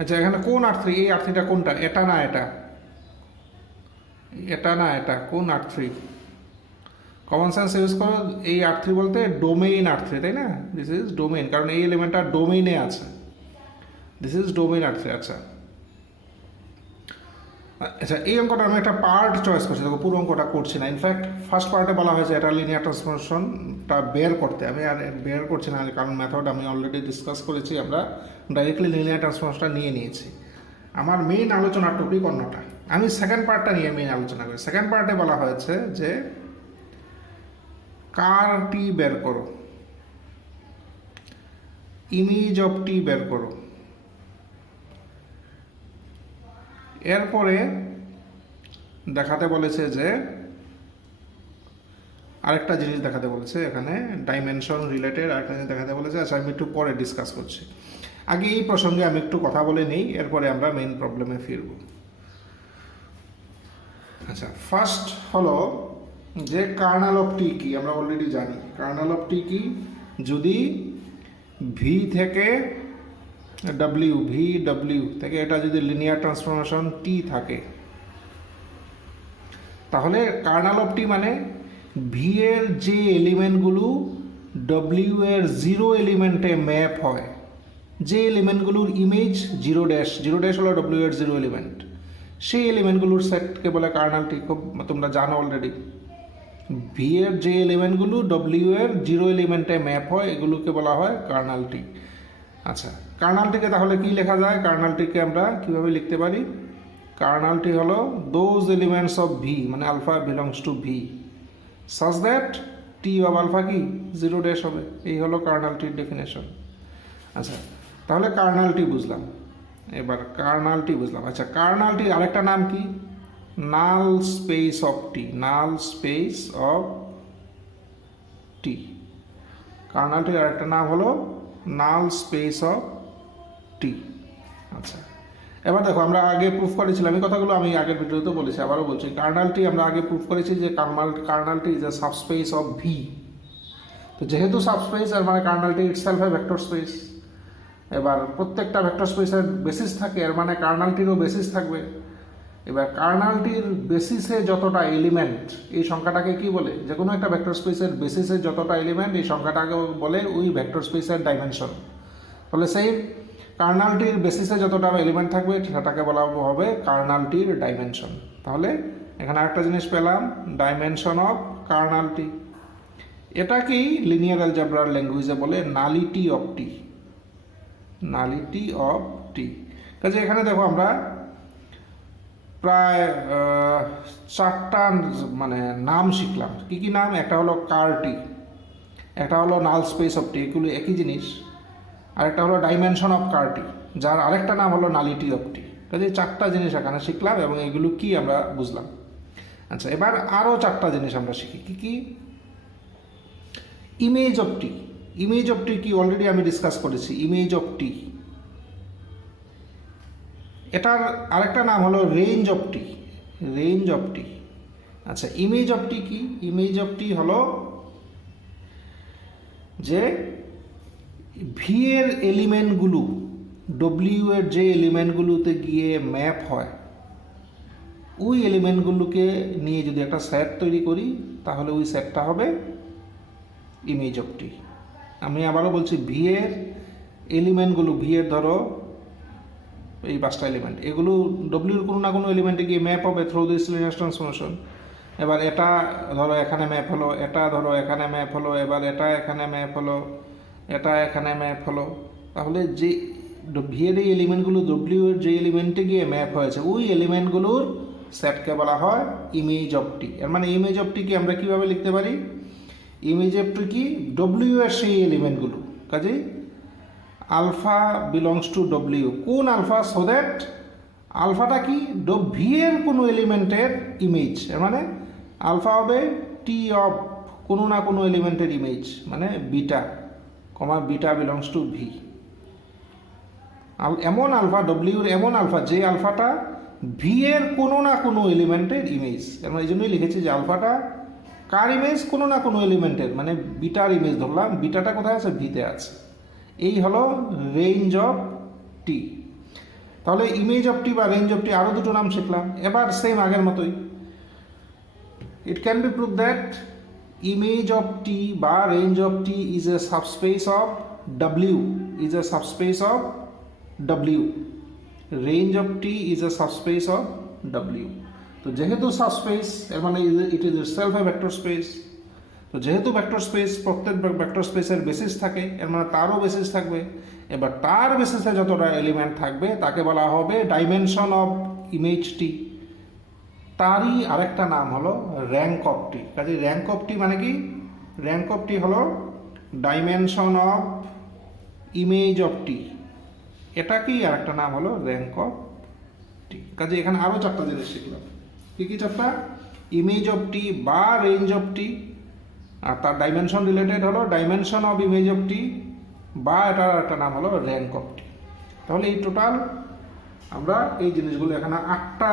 আচ্ছা, এখানে কোন R3? এই R3টা কোনটা? এটা না এটা, এটা না এটা, কোন R3? কমন সেন্স ইউজ করো, এই R3 বলতে ডোমেইন R3, তাই না? দিস ইজ ডোমেইন, কারণ এই এলিমেন্টটা ডোমেইনে আছে, দিস ইজ ডোমেইন R3। আচ্ছা আচ্ছা, এই অঙ্কটা আমি একটা পার্ট চয়েস করছি, দেখো পুরো অঙ্কটা করছি না। ইনফ্যাক্ট ফার্স্ট পার্টে বলা হয়েছে এটা লিনিয়ার ট্রান্সফরমেশনটা বের করতে, আমি আর বের করছি না, কারণ মেথড আমি অলরেডি ডিসকাস করেছি, আমরা ডাইরেক্টলি লিনিয়ার ট্রান্সফরমেশনটা নিয়ে নিয়েছি। আমার মেইন আলোচনার টপিক অন্যটা, আমি সেকেন্ড পার্টটা নিয়ে মেইন আলোচনা করি। সেকেন্ড পার্টে বলা হয়েছে যে কার টি বের করো, ইমেজ অফ টি বের করো। এরপরে দেখাতে বলেছে যে আরেকটা জিনিস দেখাতে বলেছে, এখানে ডাইমেনশন রিলেটেড আরেকটা জিনিস দেখাতে বলেছে। আচ্ছা, আমি একটু পরে ডিসকাস করছি, আগে এই প্রসঙ্গে আমি একটু কথা বলে নিই, এরপরে আমরা মেইন প্রবলেমে ফিরব। আচ্ছা, ফার্স্ট হলো যে কার্নাল অফ টি কি, আমরা অলরেডি জানি কার্নাল অফ টি কি। যদি ভি থেকে ডব্লিউ থেকে এটা যদি লিনিয়ার ট্রান্সফরমেশন টি থাকে, তাহলে কার্নাল অফ টি মানে ভি এর যে এলিমেন্টগুলো ডব্লিউ এর জিরো এলিমেন্টে ম্যাপ হয়, যে এলিমেন্টগুলোর ইমেজ জিরো ড্যাশ হলো ডব্লিউ এর জিরো এলিমেন্ট, সেই এলিমেন্টগুলোর সেটকে বলে কার্নাল টি। খুব তোমরা জানো অলরেডি, ভি এর যে এলিমেন্টগুলো ডব্লিউ এর জিরো এলিমেন্টে ম্যাপ হয় এগুলোকে বলা হয় কার্নাল টি। আচ্ছা, কার্নালটিকে তাহলে কি লেখা যায়? কার্নালটিকে আমরা কিভাবে লিখতে পারি? কার্নালটি হলো দোজ এলিমেন্টস অফ ভি, মানে alpha belongs to V, such that T of alpha কি জিরো ড্যাশ হবে। এই হলো কার্নালটির ডেফিনেশন। আচ্ছা, তাহলে কার্নালটি বুঝলাম, এবার কার্নালটি বুঝলাম। আচ্ছা, কার্নালটির আরেকটা নাম কি? Null space of T, null space of T. কার্নালটির আরেকটা নাম হলো নাল স্পেস অফ টি। আচ্ছা, এবার দেখো আমরা আগে প্রুফ করেছিলাম, এই কথাগুলো আমি আগের ভিডিওতে বলেছি, আবারও বলছি। কার্নালটি আমরা আগে প্রুফ করেছি যে কার্নালটি is a subspace of V. তো যেহেতু সাবস্পেস, এর মানে কার্নালটি ইটসেলফ এ ভেক্টর স্পেস। এবার প্রত্যেকটা ভেক্টর স্পেসের বেসিস থাকে, এর মানে কার্নালটিরও বেসিস থাকবে। এবার কার্নালটির বেসিসে যতটা এলিমেন্ট, এই সংখ্যাটাকে কি বলে? যে কোনো একটা ভেক্টর স্পেসের বেসিসে যতটা এলিমেন্ট, এই সংখ্যাটাকে বলে ওই ভেক্টর স্পেসের ডাইমেনশন। তাহলে সেই কার্নালটির বেসিসে যতটা এলিমেন্ট থাকবে সেটাকে বলা হবে কার্নালটির ডাইমেনশন। তাহলে এখানে আরেকটা জিনিস পেলাম, ডাইমেনশন অফ কার্নালটি। এটাকেই লিনিয়ার অ্যালজেব্রার ল্যাঙ্গুয়েজে বলে nullity of T. Nullity of T. কাজে এখানে দেখো আমরা প্রায় 4টা মানে নাম শিখলাম। কি কি নাম? একটা হলো কার টি, একটা হলো নাল স্পেস অফ টি, এগুলো একই জিনিস। আরেকটা হলো ডাইমেনশন অফ কার টি, যার আরেকটা নাম হলো নালিটি অফ টি। কাজে 4টা জিনিস এখানে শিখলাম এবং এগুলো কি আমরা বুঝলাম। আচ্ছা, এবার আরও 4টা জিনিস আমরা শিখি। কি কি? Image of T. Image of T কি অলরেডি আমি ডিসকাস করেছি। ইমেজ অফ টি, এটার আরেকটা নাম হলো range of T. Range of T. আচ্ছা, ইমেজ অফ টি কি? ইমেজ অফ টি হলো যে ভি এর এলিমেন্টগুলো ডব্লিউ এর যে এলিমেন্টগুলোতে গিয়ে ম্যাপ হয়, ওই এলিমেন্টগুলোকে নিয়ে যদি একটা সেট তৈরি করি তাহলে ওই সেটটা হবে ইমেজ অফ টি। আমি আবারও বলছি, ভি এর এলিমেন্টগুলো, ভি এর ধরো এই 5টা এলিমেন্ট, এগুলো ডব্লিউর কোনো না কোনো এলিমেন্টে গিয়ে ম্যাপ হবে থ্রু দিস লিনিয়ার ট্রান্সফরমেশন। এবার এটা ধরো এখানে ম্যাপ হলো, এটা ধরো এখানে ম্যাপ হলো, এবার এটা এখানে ম্যাপ হলো, এটা এখানে ম্যাপ হলো। তাহলে যে ভি এর এই এলিমেন্টগুলো ডব্লিউ এর যে এলিমেন্টে গিয়ে ম্যাপ হয়েছে, ওই এলিমেন্টগুলোর সেটকে বলা হয় ইমেজ অফ টি। এর মানে ইমেজ অফ টিকে আমরা কীভাবে লিখতে পারি? ইমেজ অফ টি কি? ডব্লিউ এর সেই এলিমেন্টগুলো। কাজেই আলফা বিলংস টু ডব্লিউ। কোন আলফা? সো দ্যাট আলফাটা কি? ভি এর কোনো এলিমেন্টের ইমেজ। এর মানে আলফা হবে টি অফ কোনো না কোনো এলিমেন্টের ইমেজ, মানে beta, beta belongs to V. এমন আলফা, ডব্লিউর এমন আলফা যে আলফাটা ভি এর কোনো না কোনো এলিমেন্টের ইমেজ। এর মানে এই জন্যই লিখেছি যে আলফাটা কার ইমেজ? কোনো না কোনো এলিমেন্টের, মানে বিটার ইমেজ ধরলাম। বিটাটা কোথায় আছে? ভিতে আছে। এই হলো রেঞ্জ অফ টি। তাহলে ইমেজ অফ টি বা রেঞ্জ অফ টি আরও দুটো নাম শিখলাম। এবার সেম আগের মতোই, it can be prove that image of T বা range of T is a subspace of W, is a subspace of W. Range of T is a subspace of W. তো যেহেতু সাবস্পেস, এর মানে it is itself a vector space. তো যেহেতু ভেক্টর স্পেস, প্রত্যেক ভেক্টর স্পেসের বেসিস থাকে, এর মানে তারও বেসিস থাকবে। এবার তার বেসিসে যতটা এলিমেন্ট থাকবে তাকে বলা হবে ডাইমেনশন অফ ইমেজ টি। তারই আরেকটা নাম হলো র্যাঙ্ক অফ টি। কাজে র্যাঙ্ক অফ টি মানে কি? র্যাঙ্ক অফ টি হলো dimension of image of T. এটা কি? আরেকটা নাম হলো র্যাঙ্ক অফ টি। কাজে এখানে আরও 4টা জিনিস শিখলাম। কি কি 4টা? ইমেজ অফ টি বা রেঞ্জ অফ টি, আর তার ডাইমেনশন রিলেটেড হলো dimension of image of T, বা এটার একটা নাম হলো র্যাঙ্ক অফ টি। তাহলে এই টোটাল আমরা এই জিনিসগুলো এখানে 8টা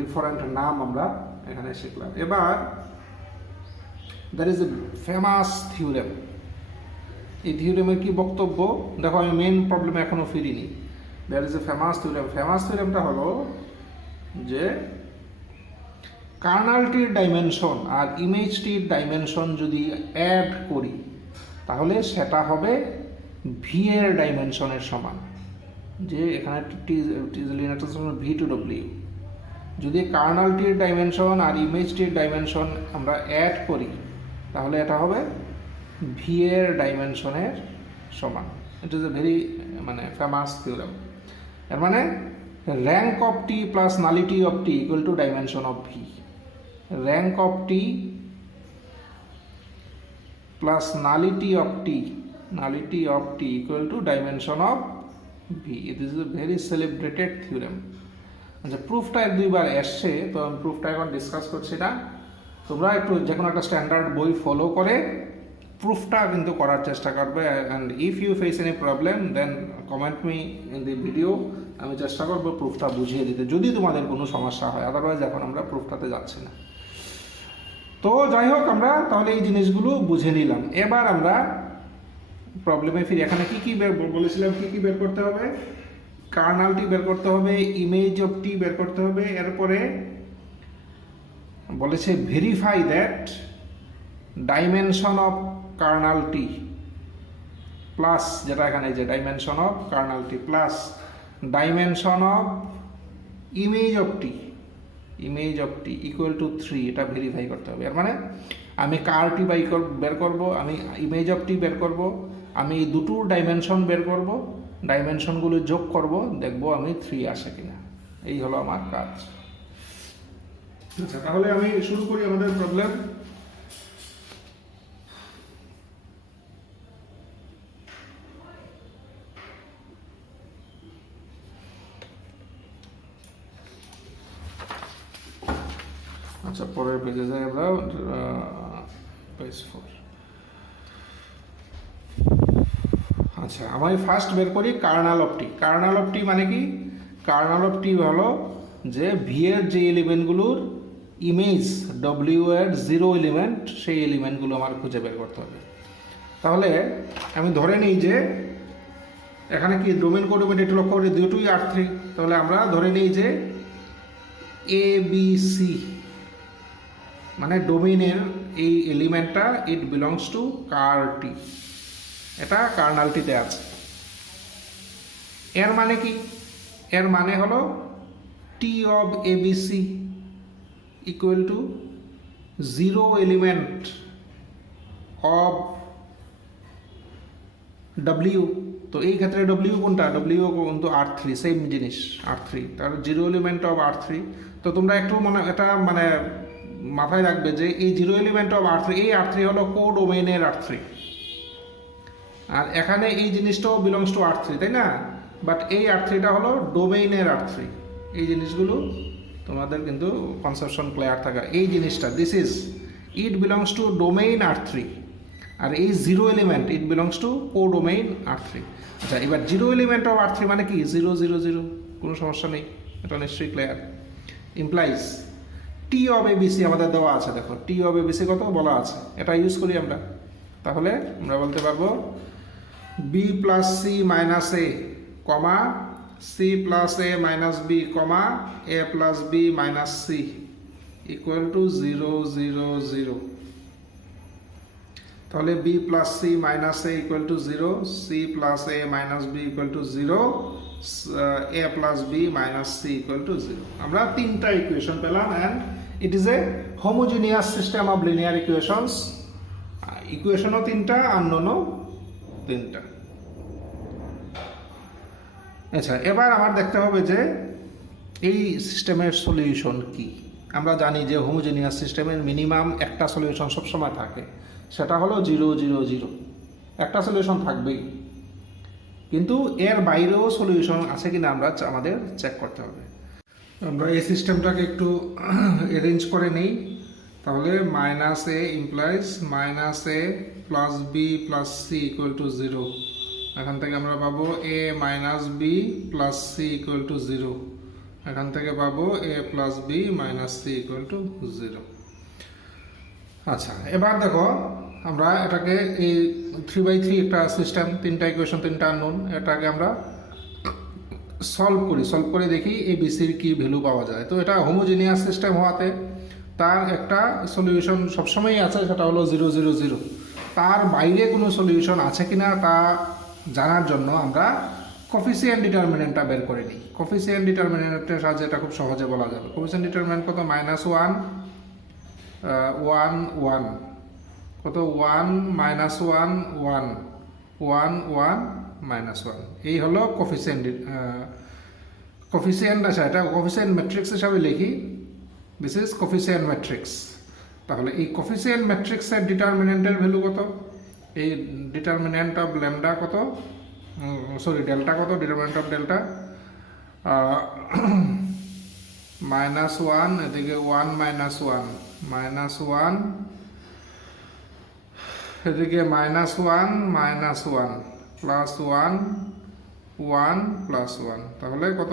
ডিফারেন্ট নাম আমরা এখানে শিখলাম। এবার there is a famous theorem. এই থিওরেমের কি বক্তব্য? দেখো, আমি মেন প্রবলেমে এখনো ফিরিনি। There is a famous theorem. Famous থিওরেমটা হলো যে কার্নালটির ডাইমেনশন আর ইমেজটির ডাইমেনশন যদি অ্যাড করি তাহলে সেটা হবে ভি এর ডাইমেনশনের সমান। যে এখানে ভি টু ডব্লিউ, যদি কার্নালটির ডাইমেনশন আর ইমেজটির ডাইমেনশন আমরা অ্যাড করি তাহলে এটা হবে ভি এর ডাইমেনশনের সমান। ইট is a very famous theorem. এর মানে rank of T plus nullity of T equal two dimension of V. Rank of T plus nullity of T equal two dimension of V. It is a very celebrated theorem. আচ্ছা, প্রুফটা 1-2বার এসছে, তো আমি প্রুফটা এখন ডিসকাস করছি না। তোমরা একটু যে কোনো একটা স্ট্যান্ডার্ড বই ফলো করে প্রুফটা কিন্তু করার চেষ্টা করবে। And if you face any problem then comment me in the video. আমি চেষ্টা করবো প্রুফটা বুঝিয়ে দিতে যদি তোমাদের কোনো সমস্যা হয়। আদারওয়াইজ এখন আমরা প্রুফটাতে যাচ্ছি না। তো যাই হোক, আমরা তাহলে এই জিনিসগুলো বুঝে নিলাম। এবার আমরা প্রবলেমে ফিরি। এখানে কি কি বলেছিলাম? কি কি বের করতে হবে? কার্নালটি বের করতে হবে, ইমেজ অফ টি বের করতে হবে। এরপরে বলেছে verify that dimension of kernel T plus, যেটা এখানে যে dimension of kernel T plus dimension of image of T equal to 3, এটা ভেরিফাই করতে হবে। এর মানে আমি কারটি বের করব, আমি ইমেজ অফ টি বের করব, আমি দুটোর ডাইমেনশন বের করব, ডাইমেনশনগুলো যোগ করব, দেখব আমি 3 আসে কিনা। এই হলো আমার কাজ। আচ্ছা, তাহলে আমি শুরু করি আমাদের প্রবলেম। আচ্ছা, পরের পেজে যাই আমরা, পেজ 4। আচ্ছা, আমি ফার্স্ট বের করি kernel of T. Kernel of T মানে কি? কার্নাল অফ টি হলো যে ভি এর যে এলিমেন্টগুলোর ইমেজ ডব্লিউ এর 0 এলিমেন্ট, সেই এলিমেন্টগুলো আমার খুঁজে বের করতে হবে। তাহলে আমি ধরে নিই যে এখানে কি ডোমেন কোডোমেন একটু লক্ষ্য করি, দুটোই R3। তাহলে আমরা ধরে নিই যে এ বি সি মানে ডোমেইনের এই এলিমেন্টটা ইট বিলংস টু কার টি, এটা কার্নালটিতে আছে। এর মানে কি? এর মানে হলো T of A B C equal to 0 element of W. তো এই ক্ষেত্রে ডব্লিউ কোনটা? ডব্লিউ কিন্তু R3, সেম জিনিস R3, তার 0 এলিমেন্ট অফ R3। তো তোমরা একটু এটা মাথায় রাখবে যে এই 0 এলিমেন্ট অফ R3, এই R3 হলো কোডোমেইনের R3, আর এখানে এই জিনিসটাও বিলংস টু R3, তাই না? বাট এই R3টা হলো ডোমেইনের R3। এই জিনিসগুলো তোমাদের কিন্তু কনসেপশন ক্লিয়ার থাকা। এই জিনিসটা this is it belongs to domain R3, আর এই 0 element it belongs to codomain R3। আচ্ছা, এবার 0 এলিমেন্ট অফ R3 মানে কি? 0 0 0, কোনো সমস্যা নেই, এটা নিশ্চয়ই clear. Implies T of ABC আমাদের দেওয়া আছে, দেখো টি অফ এবিসি কত বলা আছে, এটা ইউজ করি আমরা। তাহলে আমরা বলতে পারবো B plus C minus A comma C plus A minus B comma A plus B minus C equal to 0 0 0। তাহলে B plus C minus A equal to 0, C plus A minus B equal to 0, A plus B minus C equal to 0। আমরা তিনটা ইকুয়েশন পেলাম, and it is a homogeneous system of linear equations. ইকুয়েশনও তিনটা, আননোনও তিনটা। আচ্ছা, এবার আমার দেখতে হবে যে এই সিস্টেমের সলিউশন কি। আমরা জানি যে হোমোজিনিয়াস সিস্টেমের মিনিমাম একটা সলিউশন সবসময় থাকে, সেটা হলো 0 0 0, একটা সলিউশন থাকবেই। কিন্তু এর বাইরেও সলিউশন আছে কিনা আমাদের চেক করতে হবে। আমরা এই সিস্টেমটাকে একটু অ্যারেঞ্জ করে নিই। তাহলে minus A implies minus A plus B plus C equal to 0। এখান থেকে আমরা পাবো A minus B plus C equal to 0। এখান থেকে পাবো A plus B minus C equal to 0। আচ্ছা, এবার দেখো আমরা এটাকে এই 3/3 একটা সিস্টেম, তিনটা ইকুয়েশন, তিনটা আননোন, এটাকে আমরা সলভ করে দেখি এ বিসির কি ভ্যালু পাওয়া যায়। তো এটা হোমোজিনিয়াস সিস্টেম হওয়াতে তার একটা সলিউশন সবসময়ই আছে, সেটা হলো 0 0 0। তার বাইরে কোনো সলিউশন আছে কিনা তা জানার জন্য আমরা কোফিসিয়েন্ট ডিটারমিনেন্টটা বের করে নিই। কোফিসিয়েন্ট ডিটারমিনেন্টের সাহায্যে এটা খুব সহজে বলা যাবে। কোফিসিয়েন্ট ডিটারমিনেন্ট কত? -1 1 1, কত? 1 -1 1 1 1 -1। এই হলো কোফিসিয়েন্ট। আচ্ছা, এটা কোফিসিয়েন্ট ম্যাট্রিক্স হিসাবে লিখি, দিস ইজ কোফিসিয়েন্ট ম্যাট্রিক্স। তাহলে এই কোফিসিয়েন্ট ম্যাট্রিক্সের ডিটারমিনেন্টের ভ্যালু কত? এই ডিটারমিনেন্ট অফ ল্যামডা কত, সরি ডেল্টা কত? ডিটারমিনেন্ট অফ ডেল্টা -1, এদিকে 1 -1 -1, এদিকে -1 -1 +1 1 +1। তাহলে কত?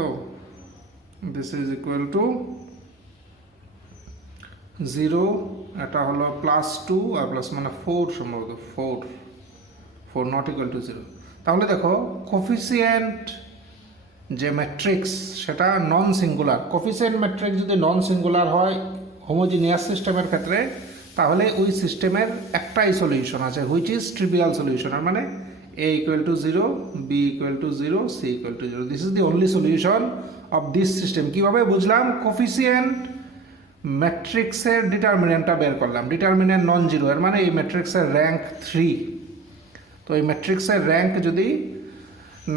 This is equal to 0। এটা হলো +2 আর প্লাস মানে 4, সম্ভবত 4 নট ইকুয়াল টু 0। তাহলে দেখো কোফিসিয়েন্ট যে ম্যাট্রিক্স সেটা নন সিঙ্গুলার। কোফিসিয়েন্ট ম্যাট্রিক্স যদি নন সিঙ্গুলার হয় হোমোজিনিয়াস সিস্টেমের ক্ষেত্রে, তাহলে ওই সিস্টেমের একটাই সলিউশন আছে, হুইচ ইজ ট্রিভিয়াল সলিউশন। আর মানে a equal to 0, b equal to 0, c equal to 0। This is the only solution of this system. কীভাবে বুঝলাম? কোফিসিয়েন্ট ম্যাট্রিক্সের ডিটারমিনেন্টটা বের করলাম, ডিটারমিনেন্ট নন জিরো, এর মানে এই ম্যাট্রিক্সের র্যাঙ্ক 3। তো এই ম্যাট্রিক্সের র্যাঙ্ক যদি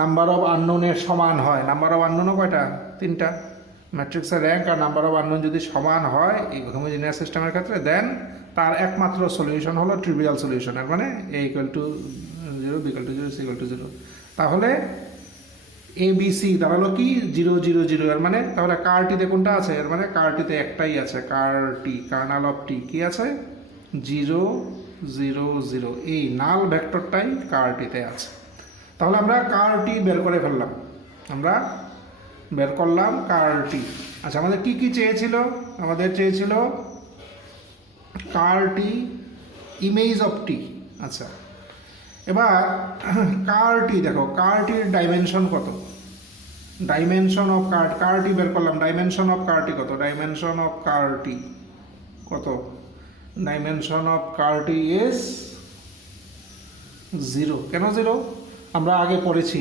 নাম্বার অফ আননোনের সমান হয়। নাম্বার অফ আননোনও কয়টা? 3টা। ম্যাট্রিক্সের র্যাঙ্ক আর নাম্বার অফ আননোন যদি সমান হয় এই হোমোজিনিয়াস সিস্টেমের ক্ষেত্রে, দেন তার একমাত্র সলিউশন হলো ট্রিভিয়াল সলিউশন, এর মানে a equal to 0, b equal to 0, c equal to 0। তাহলে এ বি সি দাঁড়ালো কি 0 0 0, এর মানে তাহলে কারটিতে কোনটা আছে? এর মানে কারটিতে একটাই আছে, কারটি কার্নাল অফ টি কি আছে? 0 0 0, এই নাল ভেক্টরটাই কারটিতে আছে। তাহলে আমরা কারটি বের করে ফেললাম, আমরা বের করলাম কারটি। আচ্ছা, আমাদের কি কি চেয়েছিল? আমাদের চেয়েছিল কারটি ইমেজ অফ টি। আচ্ছা, এবার কারটি দেখো, কারটির ডাইমেনশন কত? ডাইমেনশন অফ কারটি বের করলাম। ডাইমেনশন অফ কারটি কত? ডাইমেনশন অফ কারটি কত? Dimension of ker T is 0। কেন 0? আমরা আগে পড়েছি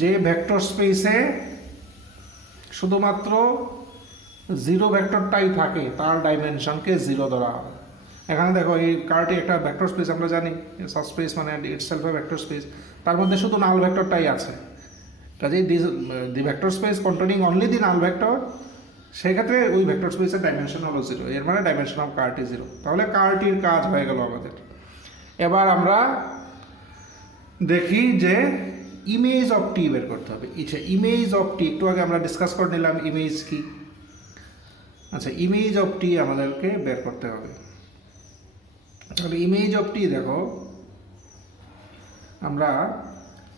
যে ভেক্টর স্পেসে শুধুমাত্র 0 ভেক্টরটাই থাকে তার ডাইমেনশনকে 0 ধরা হবে। এখানে দেখো, এই কারটি একটা ভেক্টর স্পেস, আমরা জানি সাবস্পেস মানে ইটসেলফ এ ভেক্টর স্পেস, তার মধ্যে শুধু নাল ভেক্টরটাই আছে। কাজেই the vector space containing only the null vector, সেক্ষেত্রে ওই ভেক্টর স্পেসের ডাইমেনশন হলো 0, এর মানে ডাইমেনশন অফ কারটি 0। তাহলে কারটির কাজ হয়ে গেল আমাদের। এবার আমরা দেখি যে ইমেজ অফ টি বের করতে হবে। ইমেজ অফ টি একটু আগে আমরা ডিসকাস করে নিলাম ইমেজ কি। আচ্ছা, ইমেজ অফ টি আমাদেরকে বের করতে হবে। তাহলে ইমেজ অফ টি দেখো, আমরা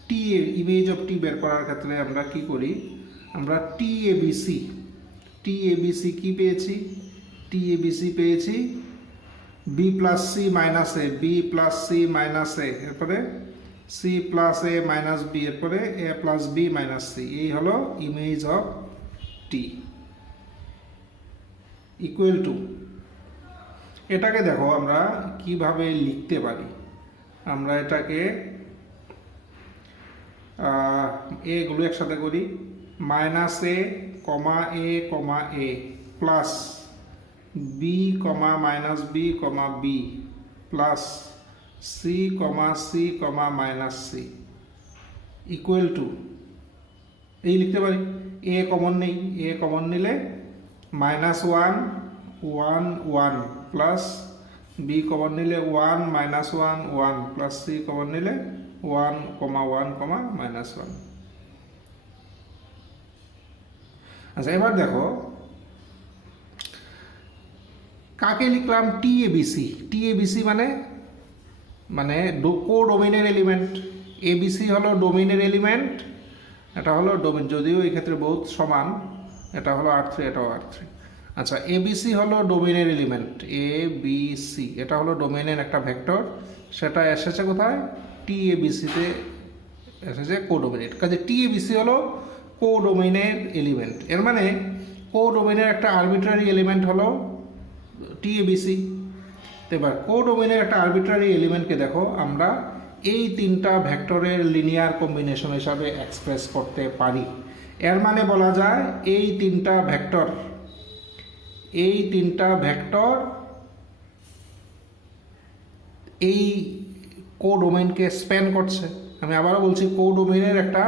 টি ইমেজ অফ টি বের করার ক্ষেত্রে আমরা কি করি? আমরা টি এবিসি কি পেয়েছি? টি এবিসি পেয়েছি B plus C minus A, B plus C minus এ, এরপরে C plus A minus B, এরপরে এ প্লাস বি মাইনাস সি। এই হলো image of T equal two, এটাকে দেখো আমরা কিভাবে লিখতে পারি। আমরা এটাকে এগুলো একসাথে করি, minus A comma A plus B comma minus B comma B plus C comma minus C equal to, এই লিখতে পারি। এ কমন নেই, এ কমন নিলে -1 1 1 প্লাস বি কমন নিলে 1 -1 1 প্লাস সি কমন নিলে 1 1 -1। আচ্ছা, এবার দেখো কাকে লিখলাম? টি এবিসি মানে কোডোমেইনের এলিমেন্ট। এবিসি হলো ডোমেইনের এলিমেন্ট, এটা হলো ডোমেইন, যদিও এই ক্ষেত্রে বহুত সমান, এটা হলো R3, এটাও R3। আচ্ছা, এবিসি হলো ডোমেইনের এলিমেন্ট, এবিসি এটা হলো ডোমেইনের একটা ভেক্টর, সেটা এসেছে কোথায়? টি এবিসিতে এসেছে কোডোমেইনের। কাজে টি এবিসি হলো কোডোমেইনের এলিমেন্ট, এর মানে কোডোমেইনের একটা আরবিট্রারি এলিমেন্ট হলো টি এবিসি। এবার কোডোমেইনের একটা আরবিট্রারি এলিমেন্টকে দেখো আমরা এই 3টা ভেক্টরের লিনিয়ার কম্বিনেশন হিসাবে এক্সপ্রেস করতে পারি। এর মানে বলা যায় এই 3টা ভেক্টর এই কোডোমেইনকে স্প্যান করছে। আমি আবারও বলছি, কোডোমেইনের একটা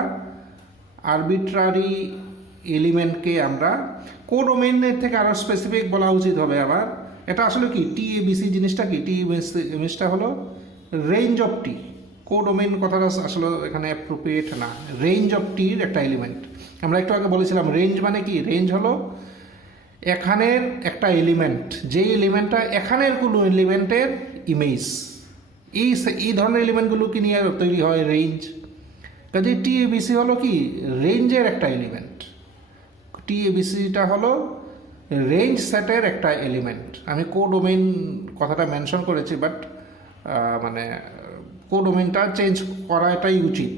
আরবিট্রারি এলিমেন্টকে আমরা, কোডোমেইনের থেকে আরও স্পেসিফিক বলা উচিত হবে আবার, এটা আসলে কি টি এবিসি জিনিসটা কি? টি এবিসিটা হলো রেঞ্জ অফ টি। কোডোমেইন কথাটা আসলে এখানে অ্যাপ্রোপ্রিয়েট না, রেঞ্জ অফ টির একটা এলিমেন্ট। আমরা একটু আগে বলেছিলাম রেঞ্জ মানে কি? রেঞ্জ হলো এখানের একটা এলিমেন্ট, যেই এলিমেন্টটা এখানের কোনো এলিমেন্টের ইমেজ, এই ধরনের এলিমেন্টগুলোকে নিয়ে তৈরি হয় রেঞ্জ। কাজে টি এবিসি হলো কি? রেঞ্জের একটা এলিমেন্ট। টি এবিসিটা হলো রেঞ্জ সেটের একটা এলিমেন্ট। আমি কোডোমেইন কথাটা মেনশন করেছি, বাট মানে কোডোমেইনটা চেঞ্জ করাটাই উচিত।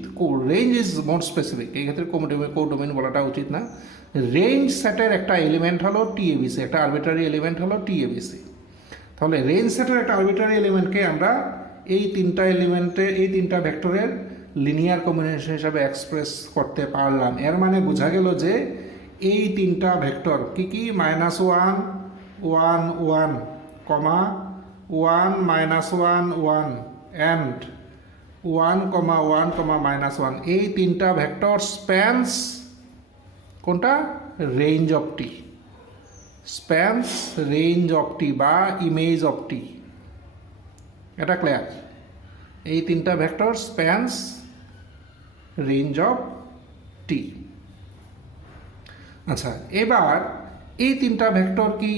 রেঞ্জ ইজ মোর স্পেসিফিক, এই ক্ষেত্রে কোডোমেইন বলাটা উচিত না। রেঞ্জ সেটের একটা এলিমেন্ট হলো টি এবিসি, একটা আরবিট্রারি এলিমেন্ট হলো টি এবিসি। তাহলে রেঞ্জ সেটের একটা আরবিট্রারি এলিমেন্টকে আমরা এই 3টা ভেক্টরের লিনিয়ার কম্বিনেশন হিসাবে এক্সপ্রেস করতে পারলাম। এর মানে বোঝা গেল যে এই 3টা ভেক্টর কি কি? -1 1 1 1 -1 1 and 1,1,-1 এই তিনটা ভেক্টর স্প্যানস কোনটা range of T, spans range of T বা ইমেজ অফ টি। এটা ক্লিয়ার? এই তিনটা vector spans range of T. আচ্ছা, এবার এই তিনটা ভেক্টর কি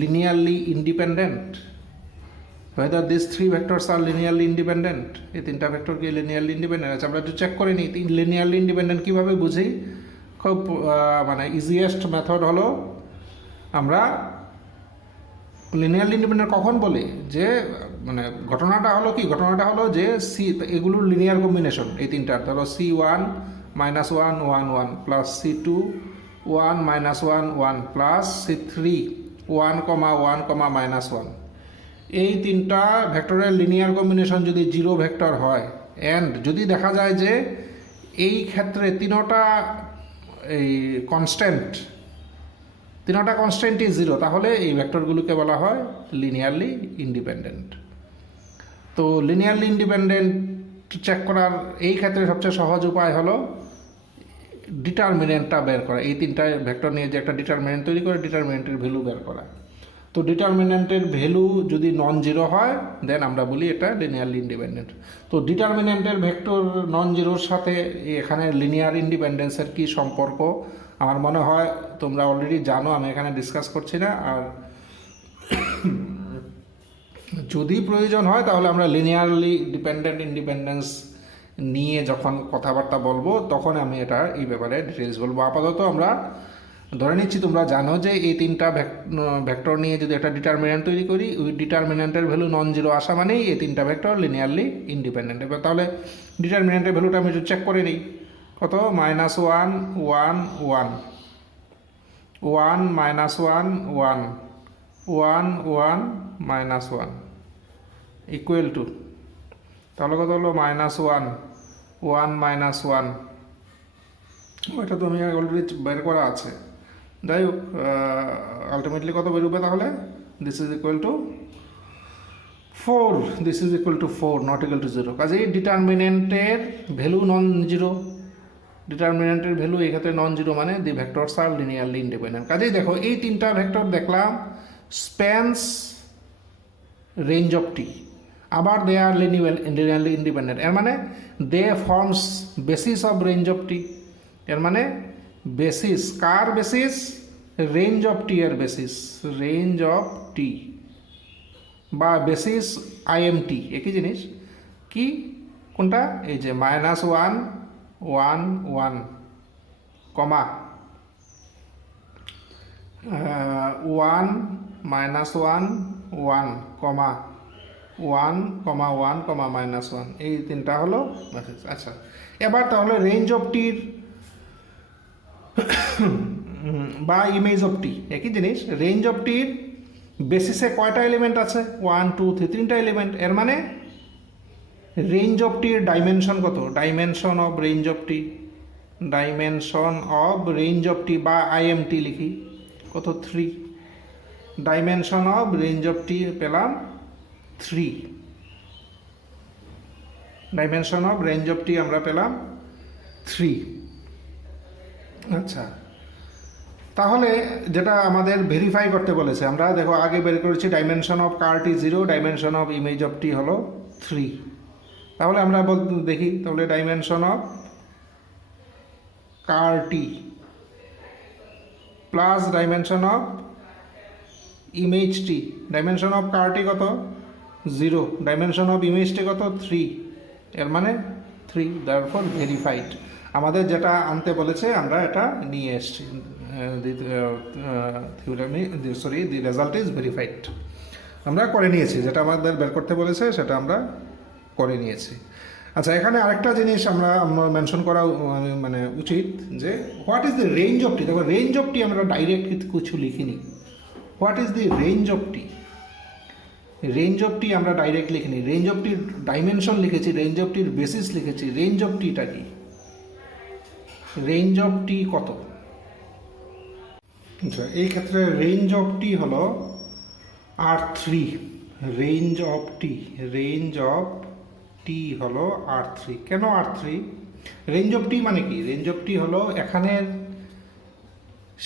linearly independent? whether these three vectors are linearly independent, এই তিনটা ভেক্টর কি লিনিয়ারলি ইন্ডিপেন্ডেন্ট আছে? আমরা একটু চেক করে নিই লিনিয়ারলি ইন্ডিপেন্ডেন্ট কীভাবে বুঝি। খুব মানে ইজিয়েস্ট মেথড হলো, আমরা লিনিয়ারলি ইন্ডিপেন্ডেন্ট কখন বলি, যে মানে ঘটনাটা হলো কি, ঘটনাটা হলো যে সি এগুলোর লিনিয়ার কম্বিনেশন, এই তিনটার ধরো C1 -1 1 1 plus C2 1 -1 1 plus C3 1, 1, -1। এই তিনটা ভেক্টরের লিনিয়ার কম্বিনেশন যদি জিরো ভেক্টর হয়, অ্যান্ড যদি দেখা যায় যে এই ক্ষেত্রে তিনোটা এই কনস্ট্যান্টই জিরো, তাহলে এই ভেক্টরগুলোকে বলা হয় লিনিয়ারলি ইন্ডিপেন্ডেন্ট। তো লিনিয়ারলি ইন্ডিপেন্ডেন্ট চেক করার এই ক্ষেত্রে সবচেয়ে সহজ উপায় হলো ডিটারমিনেন্টটা বের করা। এই তিনটা ভেক্টর নিয়ে যে একটা ডিটারমিনেন্ট তৈরি করে ডিটারমিনেন্টের ভ্যালু বের করা। তো ডিটারমিনেন্টের ভ্যালু যদি নন জিরো হয় দেন আমরা বলি এটা লিনিয়ারলি ইন্ডিপেন্ডেন্ট। তো ডিটারমিনেন্টের ভেক্টর নন জিরোর সাথে এখানে লিনিয়ার ইন্ডিপেন্ডেন্সের কি সম্পর্ক, আমার মনে হয় তোমরা অলরেডি জানো, আমি এখানে ডিসকাস করছি না। আর যদি প্রয়োজন হয় তাহলে আমরা লিনিয়ারলি ডিপেন্ডেন্ট ইন্ডিপেন্ডেন্স নিয়ে যখন কথাবার্তা বলবো তখন আমি এটা এই ব্যাপারে ডিটেলস বলবো। আপাতত আমরা ধরে নিচ্ছি তোমরা জানো যে এই তিনটা ভেক্টর নিয়ে যদি একটা ডিটারমিনেন্ট তৈরি করি, ওই ডিটারমিনেন্টের ভ্যালু নন জিরো আসা মানেই এই তিনটা ভেক্টর লিনিয়ারলি ইন্ডিপেন্ডেন্ট। এবার তাহলে ডিটারমিনেন্টের ভ্যালুটা আমি একটু চেক করে নিই। কত? -1 1 1 1 -1 1 1 1 -1 ইকুয়াল টু, তাহলে কত হলো? -1 1 -1। ওইটা তো আমি অলরেডি বের করা আছে। যাই হোক, আলটিমেটলি কত বেরোবে তাহলে? This is equal to 4, this is equal to 4, not equal to 0। কাজেই ডিটারমিনেন্টের ভ্যালু নন জিরো, ডিটারমিনেন্টের ভ্যালু এক্ষেত্রে নন জিরো, মানে দি ভেক্টরস আর লিনিয়ারলি ইন্ডিপেন্ডেন্ট। কাজেই দেখো এই তিনটা ভেক্টর দেখলাম স্প্যানস রেঞ্জ অফ টি, আবার দে আর লিনিয়ারলি ইন্ডিপেন্ডেন্ট, এর মানে they forms basis of range of T. এর মানে বেসিস কার বেসিস? রেঞ্জ অফ টি এর বেসিস, রেঞ্জ অফ টি বা বেসিস IMT একই জিনিস। কি কোনটা? এই যে -1 1 1 কমা 1 -1 1 কমা 1, 1, -1, এই তিনটা হলো বেসিস। আচ্ছা, এবার তাহলে রেঞ্জ অফ টির বা ইমেজ অফ টি একই জিনিস। রেঞ্জ অফ টির বেসিসে কয়টা এলিমেন্ট আছে? 1 2 3, তিনটা এলিমেন্ট। এর মানে রেঞ্জ অফ টির ডাইমেনশন কত? Dimension of range of T, dimension of range of T বা IMT লিখি, কত? 3। Dimension of range of T পেলাম 3, dimension of range of T আমরা পেলাম 3। আচ্ছা, তাহলে যেটা আমাদের ভেরিফাই করতে বলেছে, আমরা দেখো আগে বের করেছি dimension of ker T 0, dimension of image of T হলো 3। তাহলে আমরা দেখি, তাহলে dimension of ker T plus dimension of image T, dimension of ker T কত? 0, ডাইমেনশন অফ ইমেজ টি কত? 3। এর মানে 3, দেয়ারফর ভেরিফাইড। আমাদের যেটা আনতে বলেছে আমরা এটা নিয়ে এসেছি। দি রেজাল্ট ইজ ভেরিফাইড, আমরা করে নিয়েছি। যেটা আমাদের বের করতে বলেছে সেটা আমরা করে নিয়েছি। আচ্ছা, এখানে আরেকটা জিনিস আমরা মেনশন করা মানে উচিত, যে what is the range of T. দেখো রেঞ্জ অফ টি আমরা ডাইরেক্ট কিছু লিখিনি। What is the range of T? Range of T আমরা ডাইরেক্ট লিখিনি। রেঞ্জ অফ টির ডাইমেনশন লিখেছি, রেঞ্জ অফ টির বেসিস লিখেছি। রেঞ্জ অফ টিটা কি? রেঞ্জ অফ টি কত? আচ্ছা, এই ক্ষেত্রে রেঞ্জ অফ টি হলো R3। Range of T, range of T হলো R3। কেন R3? রেঞ্জ অফ টি মানে কি? রেঞ্জ অফ টি হলো এখানের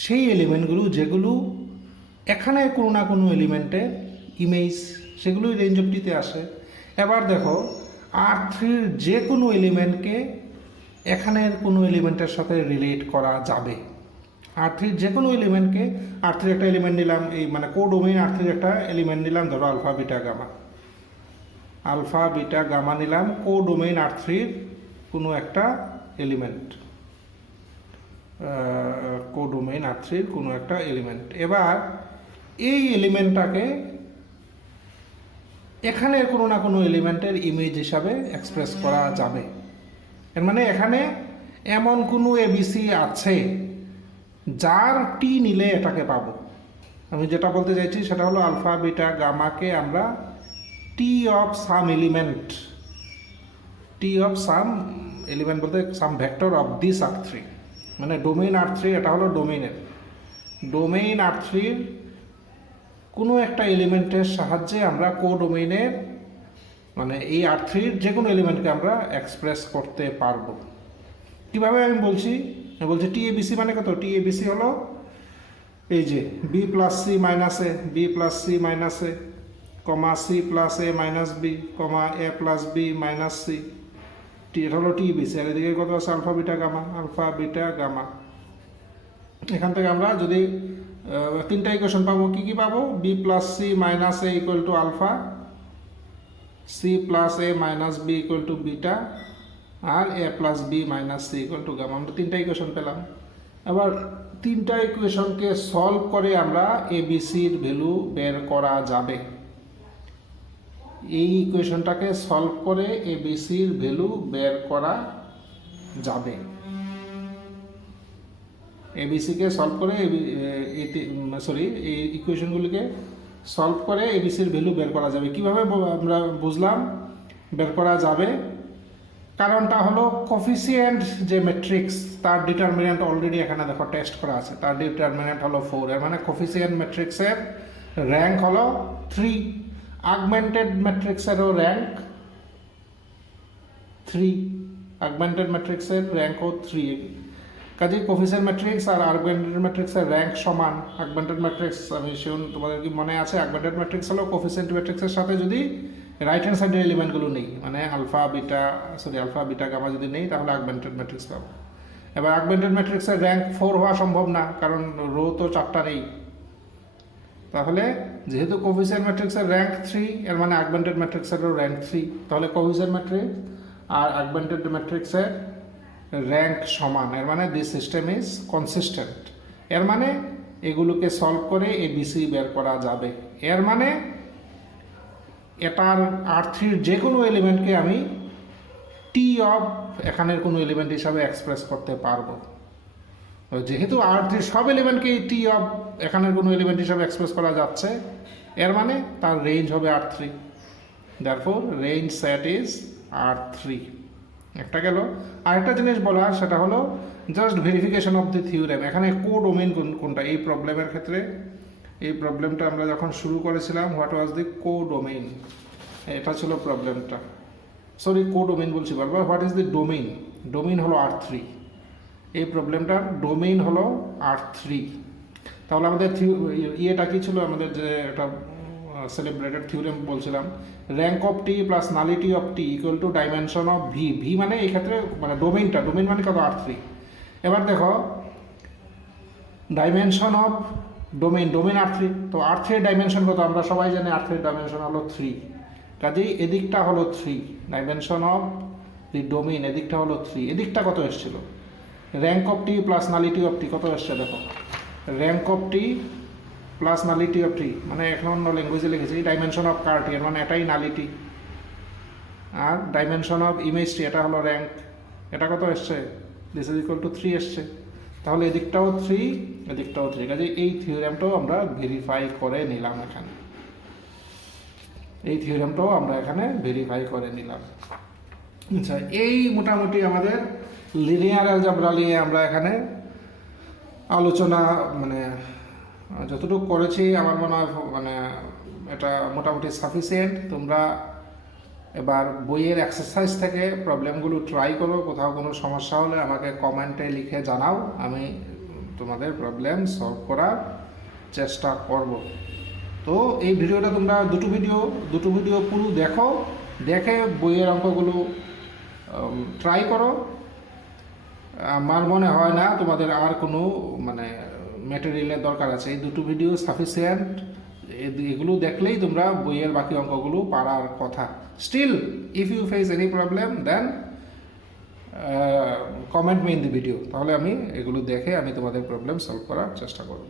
সেই এলিমেন্টগুলো যেগুলো এখানে কোনো না কোনো এলিমেন্টের ইমেজ, সেগুলোই রেঞ্জ অফ টিতে আসে। এবার দেখো R3-র যে কোনো এলিমেন্টকে এখানের কোনো এলিমেন্টের সাথে রিলেট করা যাবে। R3-র যে কোনো এলিমেন্টকে, R3-র একটা এলিমেন্ট নিলাম, এই মানে কোডোমেইন R3-র একটা এলিমেন্ট নিলাম, ধরো alpha beta gamma. Alpha beta gamma নিলাম কোডোমেইন R3-র কোনো একটা এলিমেন্ট, কোডোমেইন R3-র কোনো একটা এলিমেন্ট। এবার এই এলিমেন্টটাকে এখানের কোনো না কোনো এলিমেন্টের ইমেজ হিসাবে এক্সপ্রেস করা যাবে। এর মানে এখানে এমন কোনো এবিসি আছে যার টি নিলে এটাকে পাবো। আমি যেটা বলতে চাইছি সেটা হলো আলফা বিটা গামাকে আমরা T of some element, T of some element বলতে some vector of this R3, মানে ডোমেইন R3, এটা হলো ডোমেইন R3-র কোনো একটা এলিমেন্টের সাহায্যে আমরা কোডোমেইনের মানে এই R3-র যে কোনো এলিমেন্টকে আমরা এক্সপ্রেস করতে পারবো। কীভাবে আমি বলছি টি এবিসি মানে কত? টি এবিসি হলো এই যে B plus C minus A, B plus C minus A, comma C plus A minus B, comma A plus B minus C, T, এটা হলো টি এবিসি। আর এদিকে কত আছে? Alpha beta gamma, alpha beta gamma. এখান থেকে আমরা যদি তিনটা ইকুয়েশন পাবো, কি পাবো? B plus C minus A equal to alpha, C plus A minus B equal to beta, আর A plus B minus C equal to gamma. আমরা তিনটা ইকুয়েশন পেলাম। এবার তিনটা ইকুয়েশনকে সলভ করে আমরা এবিসির ভ্যালু বের করা যাবে। এই ইকুয়েশনটাকে সলভ করে এবিসির ভ্যালু বের করা যাবে। এবিসিকে সলভ করে এই ইকুয়েশনগুলিকে সলভ করে এবিসির ভ্যালু বের করা যাবে। কিভাবে আমরা বুঝলাম বের করা যাবে? কারণটা হলো কোফিসিয়েন্ট যে ম্যাট্রিক্স তার ডিটারমিনেন্ট অলরেডি এখানে দেখো টেস্ট করা আছে, তার ডিটারমিনেন্ট হলো 4। এর মানে কোফিসিয়েন্ট ম্যাট্রিক্সের র্যাঙ্ক হলো 3, আগমেন্টেড ম্যাট্রিক্সেরও র্যাঙ্ক 3, আগমেন্টেড ম্যাট্রিক্সের র্যাঙ্কও 3। কাজেই কোফিসিয়েন্ট ম্যাট্রিক্স আর আগমেন্টেড ম্যাট্রিক্সের র্যাঙ্ক সমান। আগমেন্টেড ম্যাট্রিক্স আমি তোমাদের কি মনে আছে? আগমেন্টেড ম্যাট্রিক্স হলো কোফিসিয়েন্ট ম্যাট্রিক্সের সাথে যদি রাইট হ্যান্ড সাইডের এলিমেন্টগুলো নেই, মানে আলফা বিটা গামা যদি নেই, তাহলে আগমেন্টেড ম্যাট্রিক্স পাবো। এবার আগমেন্টেড ম্যাট্রিক্সের র্যাঙ্ক 4 হওয়া সম্ভব না, কারণ রো তো 4টা নেই। তাহলে যেহেতু কোফিসিয়েন্ট ম্যাট্রিক্সের র্যাঙ্ক 3, এর মানে আগমেন্টেড ম্যাট্রিক্সেরও র্যাঙ্ক 3। তাহলে কোফিসিয়েন্ট ম্যাট্রিক্স আর আগমেন্টেড ম্যাট্রিক্সের র্যাঙ্ক সমান। এর মানে দিস সিস্টেম ইজ কনসিস্টেন্ট। এর মানে এগুলোকে সলভ করে এবিসি বের করা যাবে। এর মানে এটার R3-র যে কোনো এলিমেন্টকে আমি টি অফ এখানের কোনো এলিমেন্ট হিসাবে এক্সপ্রেস করতে পারবো। যেহেতু R3-র সব এলিমেন্টকে টি অফ এখানের কোনো এলিমেন্ট হিসাবে এক্সপ্রেস করা যাচ্ছে, এর মানে তার রেঞ্জ হবে R3। Therefore range set is R3। একটা গেল। আরেকটা জিনিস বলার, সেটা হলো just verification of the theorem. এখানে কোডোমেইন কোনটা? এই প্রবলেমের ক্ষেত্রে, এই প্রবলেমটা আমরা যখন শুরু করেছিলাম, হোয়াট ওয়াজ দি কোডোমেইন, এটা ছিল প্রবলেমটা। সরি, কোডোমেইন বলছি বারবার। What is the domain? Domain হলো R3। এই প্রবলেমটার ডোমেইন হলো R3। তাহলে আমাদের ইয়েটা কি ছিল? আমাদের যে একটা সেলিব্রেটেড থিওরেম বলছিলাম, rank of T plus nullity of T equal two dimension of V. V মানে এই ক্ষেত্রে মানে ডোমেইন মানে কত? R3। এবার দেখো ডাইমেনশন অফ ডোমেইন R3, তো R3-এর ডাইমেনশন কত? আমরা সবাই জানি R3-এর ডাইমেনশন হলো 3। কাজেই এদিকটা হলো 3, ডাইমেনশন অফ দি ডোমেইন এদিকটা হলো 3। এদিকটা কত এসেছিল? Rank of T plus nullity of T কত এসছে দেখো। Rank of T plus nullity of T, মানে এখন অন্য ল্যাঙ্গুয়েজে লিখেছি ডাইমেনশন অফ কার টি, এর মানে এটাই নালিটি। আর ডাইমেনশন অফ ইমেজ টি, এটা হলো র্যাঙ্ক। এটা কত এসছে? দিস ইজ ইকুয়াল টু 3 এসছে। তাহলে এদিকটাও 3, এদিকটাও 3। কাজে এই থিওরেমটাও আমরা ভেরিফাই করে নিলাম এখানে। এই থিওরেমটাও আমরা এখানে ভেরিফাই করে নিলাম। আচ্ছা, এই মোটামুটি আমাদের লিনিয়ার অ্যালজেব্রা নিয়ে আমরা এখানে আলোচনা মানে যতটুকু করেছি আমার মনে হয় মানে এটা মোটামুটি সাফিসিয়েন্ট। তোমরা এবার বইয়ের এক্সারসাইজ থেকে প্রবলেমগুলো ট্রাই করো, কোথাও কোনো সমস্যা হলে আমাকে কমেন্টে লিখে জানাও, আমি তোমাদের প্রবলেম সলভ করার চেষ্টা করব। তো এই ভিডিওটা তোমরা দুটো ভিডিও পুরো দেখে বইয়ের অঙ্কগুলো ট্রাই করো। আমার মনে হয় না তোমাদের আর কোনো ম্যাটেরিয়ালের দরকার আছে, এই দুটো ভিডিও সাফিসিয়েন্ট। এগুলো দেখলেই তোমরা বইয়ের বাকি অঙ্কগুলো পারার কথা। Still if you face any problem then comment me in the video, তাহলে আমি এগুলো দেখে আমি তোমাদের প্রবলেম সলভ করার চেষ্টা করব।